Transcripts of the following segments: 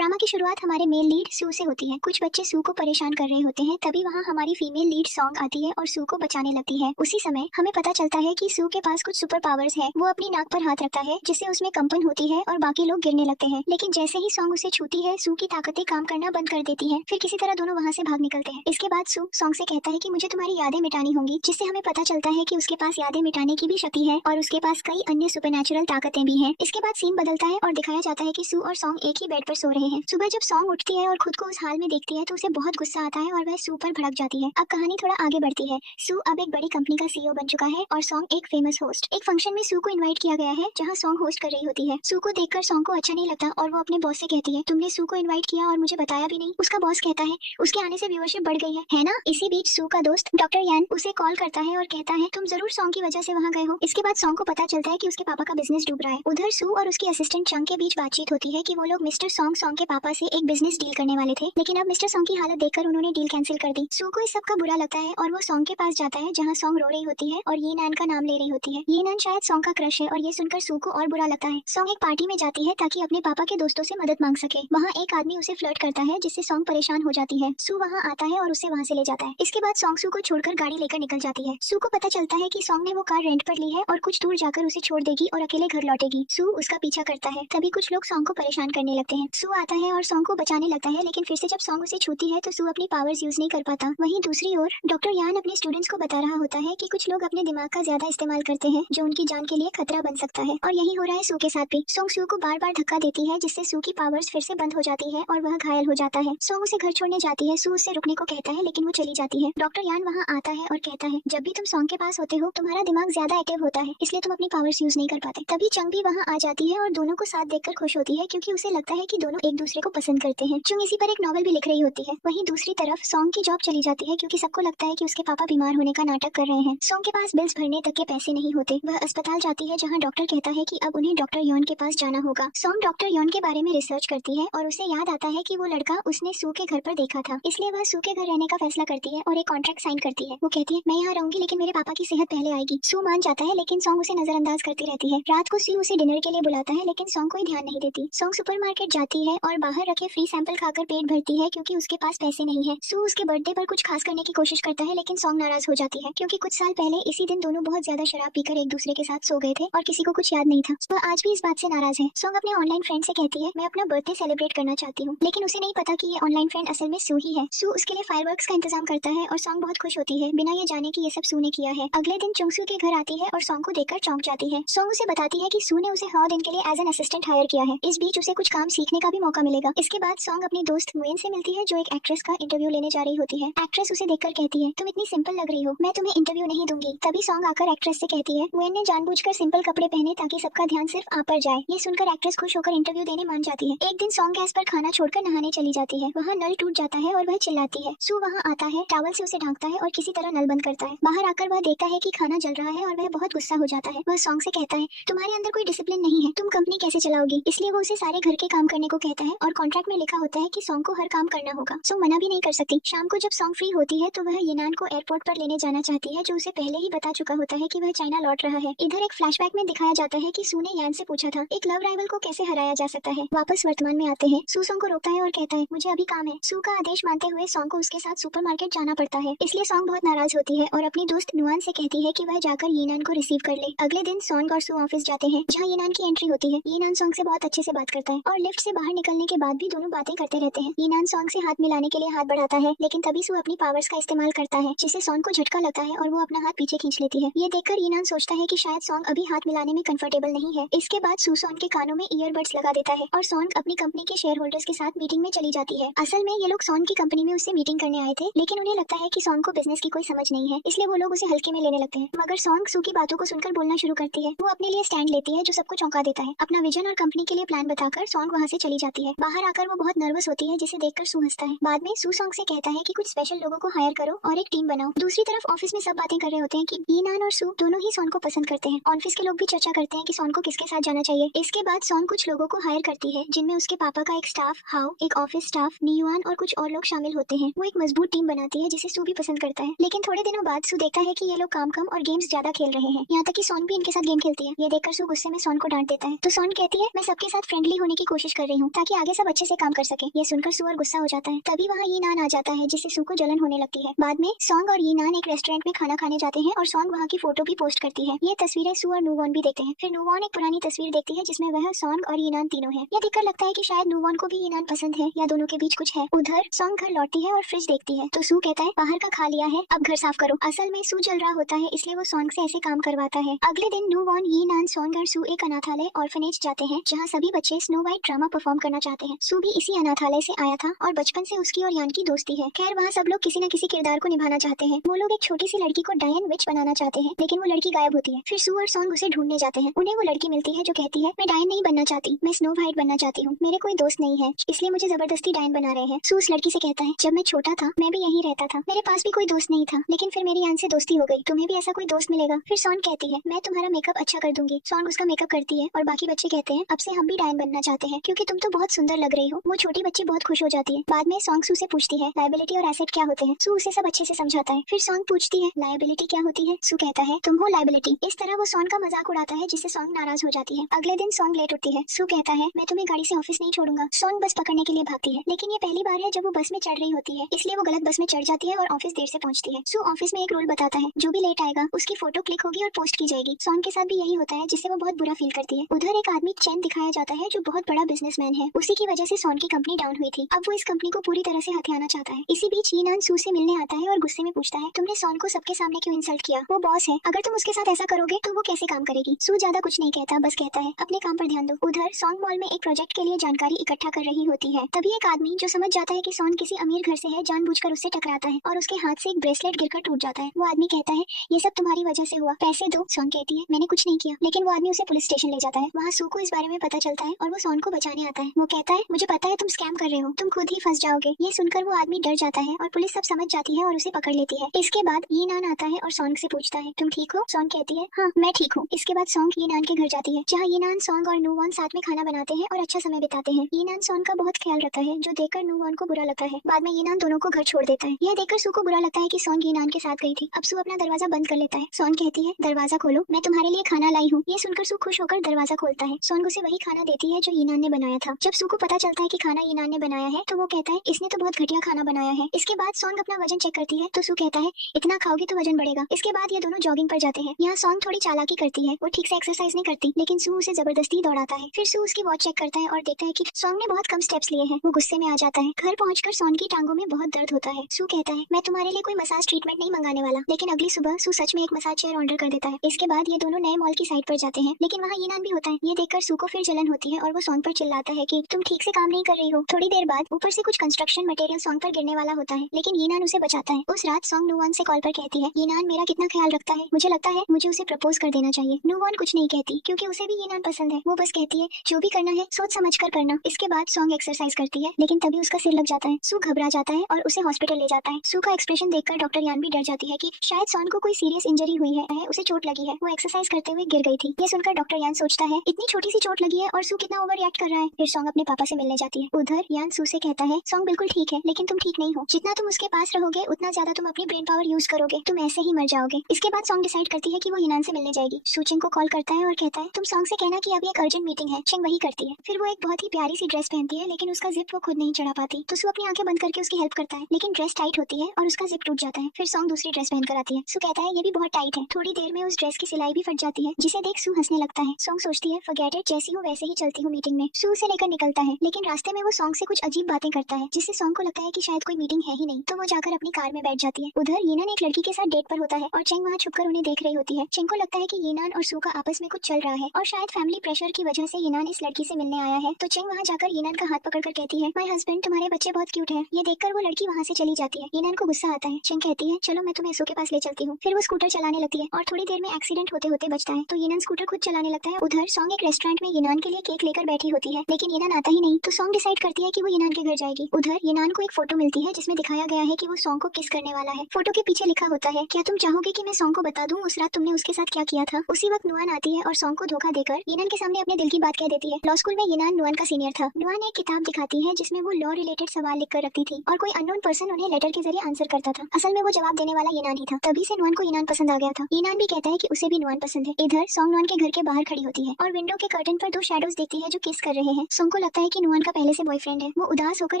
Drama की शुरुआत हमारे मेल लीड सू से होती है। कुछ बच्चे सू को परेशान कर रहे होते हैं, तभी वहाँ हमारी फीमेल लीड सॉन्ग आती है और सू को बचाने लगती है। उसी समय हमें पता चलता है कि सू के पास कुछ सुपर पावर्स है। वो अपनी नाक पर हाथ रखता है जिससे उसमें कंपन होती है और बाकी लोग गिरने लगते हैं। लेकिन जैसे ही सॉन्ग उसे छूती है, सू की ताकतें काम करना बंद कर देती है। फिर किसी तरह दोनों वहाँ से भाग निकलते हैं। इसके बाद सू सॉन्ग से कहता है कि मुझे तुम्हारी यादें मिटानी होंगी, जिससे हमें पता चलता है कि उसके पास यादें मिटाने की भी शक्ति है और उसके पास कई अन्य सुपरनैचुरल ताकतें भी हैं। इसके बाद सीन बदलता है और दिखाया जाता है कि सू और सॉन्ग एक ही बेड पर सो रहे हैं। सुबह जब सॉन्ग उठती है और खुद को उस हाल में देखती है तो उसे बहुत गुस्सा आता है और वह सू पर भड़क जाती है। अब कहानी थोड़ा आगे बढ़ती है। सू अब एक बड़ी कंपनी का सीईओ बन चुका है और सॉन्ग एक फेमस होस्ट। एक फंक्शन में सू को इनवाइट किया गया है जहाँ सॉन्ग होस्ट कर रही होती है। सू को देखकर सॉन्ग को अच्छा नहीं लगता और वो अपने बॉस से कहती है, तुमने सू को इनवाइट किया और मुझे बताया भी नहीं। उसका बॉस कहता है, उसके आने से व्यूअरशिप बढ़ गई है ना। इसी बीच सू का दोस्त डॉक्टर यान उसे कॉल करता है और कहता है, तुम जरूर सॉन्ग की वजह से वहाँ गए हो। इसके बाद सॉन्ग को पता चलता है कि उसके पापा का बिजनेस डूब रहा है। उधर सू और उसकी असिस्टेंट चंग के बीच बातचीत होती है कि वो लोग मिस्टर सॉन्ग के पापा से एक बिजनेस डील करने वाले थे, लेकिन अब मिस्टर सॉन्ग की हालत देखकर उन्होंने डील कैंसिल कर दी। सू को इस सब का बुरा लगता है और वो सॉन्ग के पास जाता है जहाँ सॉन्ग रो रही होती है और ये नैन का नाम ले रही होती है। ये नैन शायद सॉन्ग का क्रश है और ये सुनकर सू को और बुरा लगता है। सॉन्ग एक पार्टी में जाती है ताकि अपने पापा के दोस्तों से मदद मांग सके। वहाँ एक आदमी उसे फ्लर्ट करता है जिससे सॉन्ग परेशान हो जाती है। सू वहाँ आता है और उसे वहाँ से ले जाता है। इसके बाद सॉन्ग सू को छोड़कर गाड़ी लेकर निकल जाती है। सू को पता चलता है कि सॉन्ग ने वो कार रेंट पर ली है और कुछ दूर जाकर उसे छोड़ देगी और अकेले घर लौटेगी। सू उसका पीछा करता है। तभी कुछ लोग सॉन्ग को परेशान करने लगते हैं। सू आता है और सॉन्ग को बचाने लगता है, लेकिन फिर से जब सॉन्ग उसे छूती है तो सू अपनी पावर्स यूज नहीं कर पाता। वहीं दूसरी ओर डॉक्टर यान अपने स्टूडेंट्स को बता रहा होता है कि कुछ लोग अपने दिमाग का ज्यादा इस्तेमाल करते हैं जो उनकी जान के लिए खतरा बन सकता है, और यही हो रहा है सू के साथ भी। सॉन्ग सू को बार बार धक्का देती है जिससे सू की पावर्स फिर से बंद हो जाती है और वह घायल हो जाता है। सॉन्ग उसे घर छोड़ने जाती है। सू उससे रुकने को कहता है लेकिन वो चली जाती है। डॉक्टर यान वहाँ आता है और कहता है, जब भी तुम सॉन्ग के पास होते हो तुम्हारा दिमाग ज्यादा एक्टिव होता है, इसलिए तुम अपनी पावर्स यूज नहीं कर पाते। तभी चंग भी वहाँ आ जाती है और दोनों को साथ देखकर खुश होती है क्योंकि उसे लगता है कि दोनों एक दूसरे को पसंद करते हैं। चंग इसी पर एक नॉवल भी लिख रही होती है। वहीं दूसरी तरफ सॉन्ग की जॉब चली जाती है क्योंकि सबको लगता है कि उसके पापा बीमार होने का नाटक कर रहे हैं। सॉन्ग के पास बिल्स भरने तक के पैसे नहीं होते। वह अस्पताल जाती है जहाँ डॉक्टर कहता है कि अब उन्हें डॉक्टर यॉन के पास जाना होगा। सॉन्ग डॉक्टर यॉन के बारे में रिसर्च करती है और उसे याद आता है कि वो लड़का उसने सू के घर पर देखा था, इसलिए वह सू के घर रहने का फैसला करती है और एक कॉन्ट्रैक्ट साइन करती है। वो कहती है, मैं यहाँ रहूंगी लेकिन मेरे पापा की सेहत पहले आएगी। सू मान जाता है लेकिन सॉन्ग उसे नजरअंदाज करती रहती है। रात को सू उसे डिनर के लिए बुलाता है लेकिन सॉन्ग कोई ध्यान नहीं देती। सॉन्ग सुपरमार्केट जाती है और बाहर रखे फ्री सैंपल खाकर पेट भरती है क्योंकि उसके पास पैसे नहीं है। सू उसके बर्थडे पर कुछ खास करने की कोशिश करता है लेकिन सॉन्ग नाराज हो जाती है क्योंकि कुछ साल पहले इसी दिन दोनों बहुत ज्यादा शराब पीकर एक दूसरे के साथ सो गए थे और किसी को कुछ याद नहीं था। वह आज भी इस बात से नाराज है। सॉन्ग अपने ऑनलाइन फ्रेंड से कहती है, मैं अपना बर्थडे सेलिब्रेट करना चाहती हूँ, लेकिन उसे नहीं पता कि ये ऑनलाइन फ्रेंड असल में सू ही है। सू उसके लिए फायरवर्क्स का इंतजाम करता है और सॉन्ग बहुत खुश होती है बिना ये जाने कि ये सब सू ने किया है। अगले दिन चुंगसू के घर आती है और सॉन्ग को देखकर चौंक जाती है। सॉन्ग उसे बताती है कि सू ने उसे 9 दिन के लिए एज एन असिस्टेंट हायर किया है। इस बीच उसे कुछ काम सीखने का भी मौका मिलेगा। इसके बाद सॉन्ग अपनी दोस्त मुएन से मिलती है जो एक एक्ट्रेस का इंटरव्यू लेने जा रही होती है। एक्ट्रेस उसे देखकर कहती है, तुम इतनी सिंपल लग रही हो, मैं तुम्हें इंटरव्यू नहीं दूंगी। तभी सॉन्ग आकर एक्ट्रेस से कहती है, मुएन ने जानबूझकर सिंपल कपड़े पहने ताकि सबका ध्यान सिर्फ आप पर जाए। ये सुनकर एक्ट्रेस खुश होकर इंटरव्यू देने मान जाती है। एक दिन सॉन्ग गैस पर खाना छोड़कर नहाने चली जाती है। वहाँ नल टूट जाता है और वह चिल्लाती है। सू वहाँ आता है, टॉवल से उसे ढांकता है और किसी तरह नल बंद करता है। बाहर आकर वह देखता है कि खाना जल रहा है और वह बहुत गुस्सा हो जाता है। वह सॉन्ग से कहता है, तुम्हारे अंदर कोई डिसिप्लिन नहीं है, तुम कंपनी कैसे चलाओगी। इसलिए वो उसे सारे घर के काम करने को कहता है और कॉन्ट्रैक्ट में लिखा होता है कि सॉन्ग को हर काम करना होगा। सो मना भी नहीं कर सकती। शाम को जब सॉन्ग फ्री होती है तो वह येनान को एयरपोर्ट पर लेने जाना चाहती है जो उसे पहले ही बता चुका होता है कि वह चाइना लौट रहा है। इधर एक फ्लैशबैक में दिखाया जाता है कि सू ने यान से पूछा था, एक लव राइवल को कैसे हराया जा सकता है। वापस वर्तमान में आते हैं। सू सॉन्ग को रोकता है और कहता है, मुझे अभी काम है। सू का आदेश मानते हुए सॉन्ग को उसके साथ सुपरमार्केट जाना पड़ता है, इसलिए सॉन्ग बहुत नाराज होती है और अपनी दोस्त नुआन से कहती है कि वह जाकर येनान को रिसीव कर ले। अगले दिन सॉन्ग और सू ऑफिस जाते हैं जहाँ येनान की एंट्री होती है। येनान सॉन्ग से बहुत अच्छे से बात करता है और लिफ्ट से बाहर निकलने के बाद भी दोनों बातें करते रहते हैं। येनान सॉन्ग से हाथ मिलाने के लिए हाथ बढ़ाता है लेकिन तभी सू अपनी पावर्स का इस्तेमाल करता है जिससे सॉन्ग को झटका लगता है और वो अपना हाथ पीछे खींच लेती है। ये देखकर येनान सोचता है कि शायद सॉन्ग अभी हाथ मिलाने में कंफर्टेबल नहीं है। इसके बाद सू सॉन्ग के कानों में ईयरबड्स लगा देता है और सॉन्ग अपनी कंपनी के शेयर होल्डर्स के साथ मीटिंग में चली जाती है। असल में ये लोग सॉन्ग की कंपनी में उससे मीटिंग करने आए थे, लेकिन उन्हें लगता है कि सॉन्ग को बिजनेस की कोई समझ नहीं है, इसलिए वो लोग उसे हल्के में लेने लगते हैं। मगर सॉन्ग सू की बातों को सुनकर बोलना शुरू करती है। वो अपने लिए स्टैंड लेती है जो सबको चौंका देता है। अपना विजन और कंपनी के लिए प्लान बताकर सॉन्ग वहाँ से चली जाती है। बाहर आकर वो बहुत नर्वस होती है जिसे देखकर सू हंसता है। बाद में सू सॉन्ग से कहता है कि कुछ स्पेशल लोगों को हायर करो और एक टीम बनाओ। दूसरी तरफ ऑफिस में सब बातें कर रहे होते हैं कि येनान और सू दोनों ही सॉन्ग को पसंद करते हैं। ऑफिस के लोग भी चर्चा करते हैं कि सॉन्ग को किसके साथ जाना चाहिए। इसके बाद सॉन्ग कुछ लोगों को हायर करती है जिनमें उसके पापा का एक स्टाफ हाउ, एक ऑफिस स्टाफ नियुआन और कुछ और लोग शामिल होते हैं। वो एक मजबूत टीम बनाती है जिसे सू भी पसंद करता है। लेकिन थोड़े दिनों बाद सू देखता है कि ये लोग काम कम और गेम्स ज्यादा खेल रहे हैं, यहाँ तक कि सॉन्ग भी इनके साथ गेम खेलती है। ये देखकर सू गुस्से में सॉन्ग को डांट देता है तो सॉन्ग कहती है, मैं सबके साथ फ्रेंडली होने की कोशिश कर रही हूँ ताकि ताकि आगे सब अच्छे से काम कर सके। ये सुनकर सू और गुस्सा हो जाता है। तभी वहाँ ये नान आ जाता है जिससे सू को जलन होने लगती है। बाद में सॉन्ग और ये नान एक रेस्टोरेंट में खाना खाने जाते हैं और सॉन्ग वहाँ की फोटो भी पोस्ट करती है। ये तस्वीरें सू और नूवॉन भी देखते हैं। फिर नूवॉन एक पुरानी तस्वीर देखती है जिसमें वह सॉन्ग और ये नान तीनों है। यह देखकर लगता है कि शायद नूवॉन को भी ये नान पसंद है या दोनों के बीच कुछ है। उधर सॉन्ग घर लौटती है और फ्रिज देखती है तो सू कहता है बाहर का खा लिया है, अब घर साफ करो। असल में सू जल रहा होता है इसलिए वो सॉन्ग से ऐसे काम करवाता है। अगले दिन नूवॉन, ये नान, सॉन्ग और सू एक अनाथालय ऑर्फनेज जाते हैं जहाँ सभी बच्चे स्नो वाइट ड्रामा परफॉर्म करना चाहते हैं। सू भी इसी अनाथालय से आया था और बचपन से उसकी और यान की दोस्ती है। खैर वहाँ सब लोग किसी न किसी किरदार को निभाना चाहते हैं। वो लोग एक छोटी सी लड़की को डायन विच बनाना चाहते हैं लेकिन वो लड़की गायब होती है। फिर सू और सॉन्ग उसे ढूंढने जाते हैं। उन्हें वो लड़की मिलती है जो कहती है मैं डायन नहीं बनना चाहती, मैं स्नो वाइट बनना चाहती हूँ। मेरे कोई दोस्त नहीं है इसलिए मुझे जबरदस्ती डायन बना रहे हैं। सू उस लड़की से कहता है जब मैं छोटा था मैं भी यहीं रहता था, मेरे पास भी कोई दोस्त नहीं था, लेकिन फिर मेरी यान से दोस्ती हो गई, तुम्हें भी ऐसा कोई दोस्त मिलेगा। फिर सॉन्ग कहती है मैं तुम्हारा मेकअप अच्छा कर दूंगी। सॉन्ग उसका मेकअप करती है और बाकी बच्चे कहते हैं अब से हम भी डायन बनना चाहते हैं क्योंकि तुम तो बहुत सुंदर लग रही हो। वो छोटी बच्ची बहुत खुश हो जाती है। बाद में सॉन्ग सू से पूछती है लायबिलिटी और एसेट क्या होते हैं। सू उसे सब अच्छे से समझाता है। फिर सॉन्ग पूछती है लायबिलिटी क्या होती है। सू कहता है तुम हो लायबिलिटी। इस तरह वो सॉन्ग का मजाक उड़ाता है जिससे सॉन्ग नाराज हो जाती है। अगले दिन सॉन्ग लेट उठती है। सू कहता है मैं तुम्हें गाड़ी से ऑफिस नहीं छोड़ूंगा। सॉन्ग बस पकड़ने के लिए भागती है लेकिन ये पहली बार है जब वो बस में चढ़ रही होती है इसलिए वो गलत बस में चढ़ जाती है और ऑफिस देर से पहुंचती है। सू ऑफिस में एक रूल बताता है जो भी लेट आएगा उसकी फोटो क्लिक होगी और पोस्ट की जाएगी। सॉन्ग के साथ भी यही होता है जिससे वो बहुत बुरा फील करती है। उधर एक आदमी चैन दिखाया जाता है जो बहुत बड़ा बिजनेसमैन है। उसी की वजह से सॉन्ग की कंपनी डाउन हुई थी। अब वो इस कंपनी को पूरी तरह से हथियाना चाहता है। इसी बीच ये नान सू से मिलने आता है और गुस्से में पूछता है तुमने सॉन्ग को सबके सामने क्यों इंसल्ट किया, वो बॉस है, अगर तुम उसके साथ ऐसा करोगे तो वो कैसे काम करेगी। सू ज्यादा कुछ नहीं कहता, बस कहता है अपने काम पर ध्यान दो। उधर सॉन्ग मॉल में एक प्रोजेक्ट के लिए जानकारी इकट्ठा कर रही होती है। तभी एक आदमी जो समझ जाता है कि सॉन्ग किसी अमीर घर से है जानबूझकर उससे टकराता है और उसके हाथ से एक ब्रेसलेट गिरकर टूट जाता है। वो आदमी कहता है ये सब तुम्हारी वजह से हुआ, पैसे दो। सॉन्ग कहती है मैंने कुछ नहीं किया, लेकिन वो आदमी उसे पुलिस स्टेशन ले जाता है। वहाँ सू को इस बारे में पता चलता है और वो सॉन्ग को बचाने आता है। वो कहता है मुझे पता है तुम स्कैम कर रहे हो, तुम खुद ही फंस जाओगे। ये सुनकर वो आदमी डर जाता है और पुलिस सब समझ जाती है और उसे पकड़ लेती है। इसके बाद ये नान आता है और सॉन्ग से पूछता है तुम ठीक हो। सॉन्ग कहती है हाँ मैं ठीक हूँ। इसके बाद सॉन्ग ये नान के घर जाती है जहाँ ये नान, सॉन्ग और नूवॉन साथ में खाना बनाते हैं और अच्छा समय बिताते हैं। ये नान सॉन्ग का बहुत ख्याल रखता है जो देखकर नूवॉन को बुरा लगता है। बाद में ये नान दोनों को घर छोड़ देता है। यह देखकर सू को बुरा लगता है कि सॉन्ग ये नान के साथ गई थी। अब सू अपना दरवाजा बंद कर लेता है। सॉन्ग कहती है दरवाजा खोलो, मैं तुम्हारे लिए खाना लाई हूँ। ये सुनकर सू खुश होकर दरवाजा खोलता है। सॉन्ग उसे वही खाना देती है जो ईनान ने बनाया था। जब सू को पता चलता है कि खाना ईनान ने बनाया है तो वो कहता है इसने तो बहुत घटिया खाना बनाया है। इसके बाद सॉन्ग अपना वजन चेक करती है तो सू कहता है इतना खाओगी तो वजन बढ़ेगा। इसके बाद ये दोनों जॉगिंग पर जाते हैं। यहाँ सॉन्ग थोड़ी चालाकी करती है, वो ठीक से एक्सरसाइज नहीं करती लेकिन सू उसे जबरदस्ती दौड़ाता है। फिर सू उसकी वॉच चेक करता है और देखता है कि सॉन्ग ने बहुत कम स्टेप्स लिए हैं। वो गुस्से में आ जाता है। घर पहुंचकर सॉन्ग की टांगों में बहुत दर्द होता है। सू कहता है मैं तुम्हारे लिए कोई मसाज ट्रीटमेंट नहीं मंगाने वाला, लेकिन अगली सुबह सू सच में एक मसाज चेयर ऑर्डर कर देता है। इसके बाद ये दोनों नए मॉल की साइड पर जाते हैं लेकिन वहाँ ये नान भी होता है। ये देखकर सू को फिर जलन होती है और वो सॉन्ग पर चिल्लाता है कि तुम ठीक से काम नहीं कर रही हो। थोड़ी देर बाद ऊपर से कुछ कंस्ट्रक्शन मटेरियल सॉन्ग पर गिरने वाला होता है लेकिन ये नान उसे बचाता है। उस रात सॉन्ग नूवॉन से कॉल पर कहती है ये नान मेरा कितना ख्याल रखता है, मुझे लगता है मुझे उसे प्रपोज कर देना चाहिए। नूवॉन कुछ नहीं कहती क्योंकि उसे भी ये नान पसंद है। वो बस कहती है जो भी करना है सोच समझ कर करना। इसके बाद सॉन्ग एक्सरसाइज करती है लेकिन तभी उसका सिर लग जाता है। सू घबरा जाता है और उसे हॉस्पिटल ले जाता है। सू का एक्सप्रेशन देखकर डॉक्टर यान भी डर जाती है कि शायद सॉन्ग को कोई सीरियस इंजरी हुई है, उसे चोट लगी है, वो एक्सरसाइज करते हुए गिर गई थी। ये सुनकर डॉक्टर यान सोचता है इतनी छोटी सी चोट लगी है और सू कितना ओवर रिएक्ट कर रहा है। फिर सॉन्ग अपने पापा से मिलने जाती है। उधर यान सू से कहता है सॉन्ग बिल्कुल ठीक है लेकिन तुम ठीक नहीं हो, जितना तुम उसके पास रहोगे उतना ज्यादा तुम अपनी ब्रेन पावर यूज करोगे, तुम ऐसे ही मर जाओगे। इसके बाद सॉन्ग डिसाइड करती है कि वो ईनान से मिलने जाएगी। सू चिंग को कॉल करता है और कहता है तुम सॉन्ग से कहना कि अभी एक अर्जेंट मीटिंग है। चिंग वही करती है। फिर वो एक बहुत ही प्यारी सी ड्रेस पहनती है लेकिन उसका जिप वो खुद नहीं चढ़ा पाती तो सू अपनी आंखें बंद करके उसकी हेल्प करता है लेकिन ड्रेस टाइट होती है और उसका जिप टूट जाता है। फिर सॉन्ग दूसरी ड्रेस पहन कर आती है। सू कहता है ये भी बहुत टाइट है। थोड़ी देर में उस ड्रेस की सिलाई भी फट जाती है जिसे देख सू हंसने लगता है। सॉन्ग सोचती है फॉरगेट इट, जैसी हूँ वैसे ही चलती हूँ मीटिंग में। सू उसे लेकर निकलता है लेकिन रास्ते में वो सॉन्ग से कुछ अजीब बातें करता है जिससे सॉन्ग को लगता है कि शायद कोई मीटिंग है ही नहीं तो वो जाकर अपनी कार में बैठ जाती है। उधर येनान एक लड़की के साथ डेट पर होता है और चेंग वहाँ छुपकर उन्हें देख रही होती है। चेंग को लगता है कि येनान और सू का आपस में कुछ चल रहा है और शायद फैमिली प्रेशर की वजह से येनान इस लड़की से मिलने आया है। तो चेंग वहाँ जाकर येनान का हाथ पकड़कर कहती है माय हस्बैंड तुम्हारे बच्चे बहुत क्यूट है। ये देखकर वो लड़की वहाँ से चली जाती है। येनान को गुस्सा आता है। चेंग कहती है चलो मैं तुम्हें सू के पास ले चलती हूँ। फिर वो स्कूटर चलाने लगती है और थोड़ी देर में एक्सीडेंट होते होते बचता है तो येनान स्कूटर खुद चलाने लगता है। उधर सॉन्ग एक रेस्टोरेंट में येनान के लिए केक लेकर बैठी होती है लेकिन येनान आता ही नहीं तो सॉन्ग डिसाइड करती है कि वो येनान के घर जाएगी। उधर येनान को एक फोटो मिलती है जिसमें दिखाया गया है कि वो सॉन्ग को किस करने वाला है। फोटो के पीछे लिखा होता है क्या तुम चाहोगे कि मैं सॉन्ग को बता दूं उस रात तुमने उसके साथ क्या किया था। उसी वक्त नुआन आती है और सॉन्ग को धोखा देकर येनान के सामने अपने दिल की बात कह देती है। लॉ स्कूल में येनान नुआन का सीनियर था। नुआन एक किताब दिखाती है जिसमें वो लॉ रिलेटेड सवाल लिख कर रखती थी और कोई अननोन पर्सन उन्हें लेटर के जरिए आंसर करता था। असल में वो जवाब देने वाला येनान ही था। तभी से नुआन को येनान पसंद आ गया था। येनान भी कहता है कि उसे भी नुआन पसंद है। इधर सॉन्ग नुआन के घर के बाहर खड़ी होती है और विंडो के कर्टन पर दो शैडोज देखती है जो किस कर रहे हैं। सॉन्ग सॉन्ग को लगता है कि नुआन का पहले से बॉयफ्रेंड है। वो उदास होकर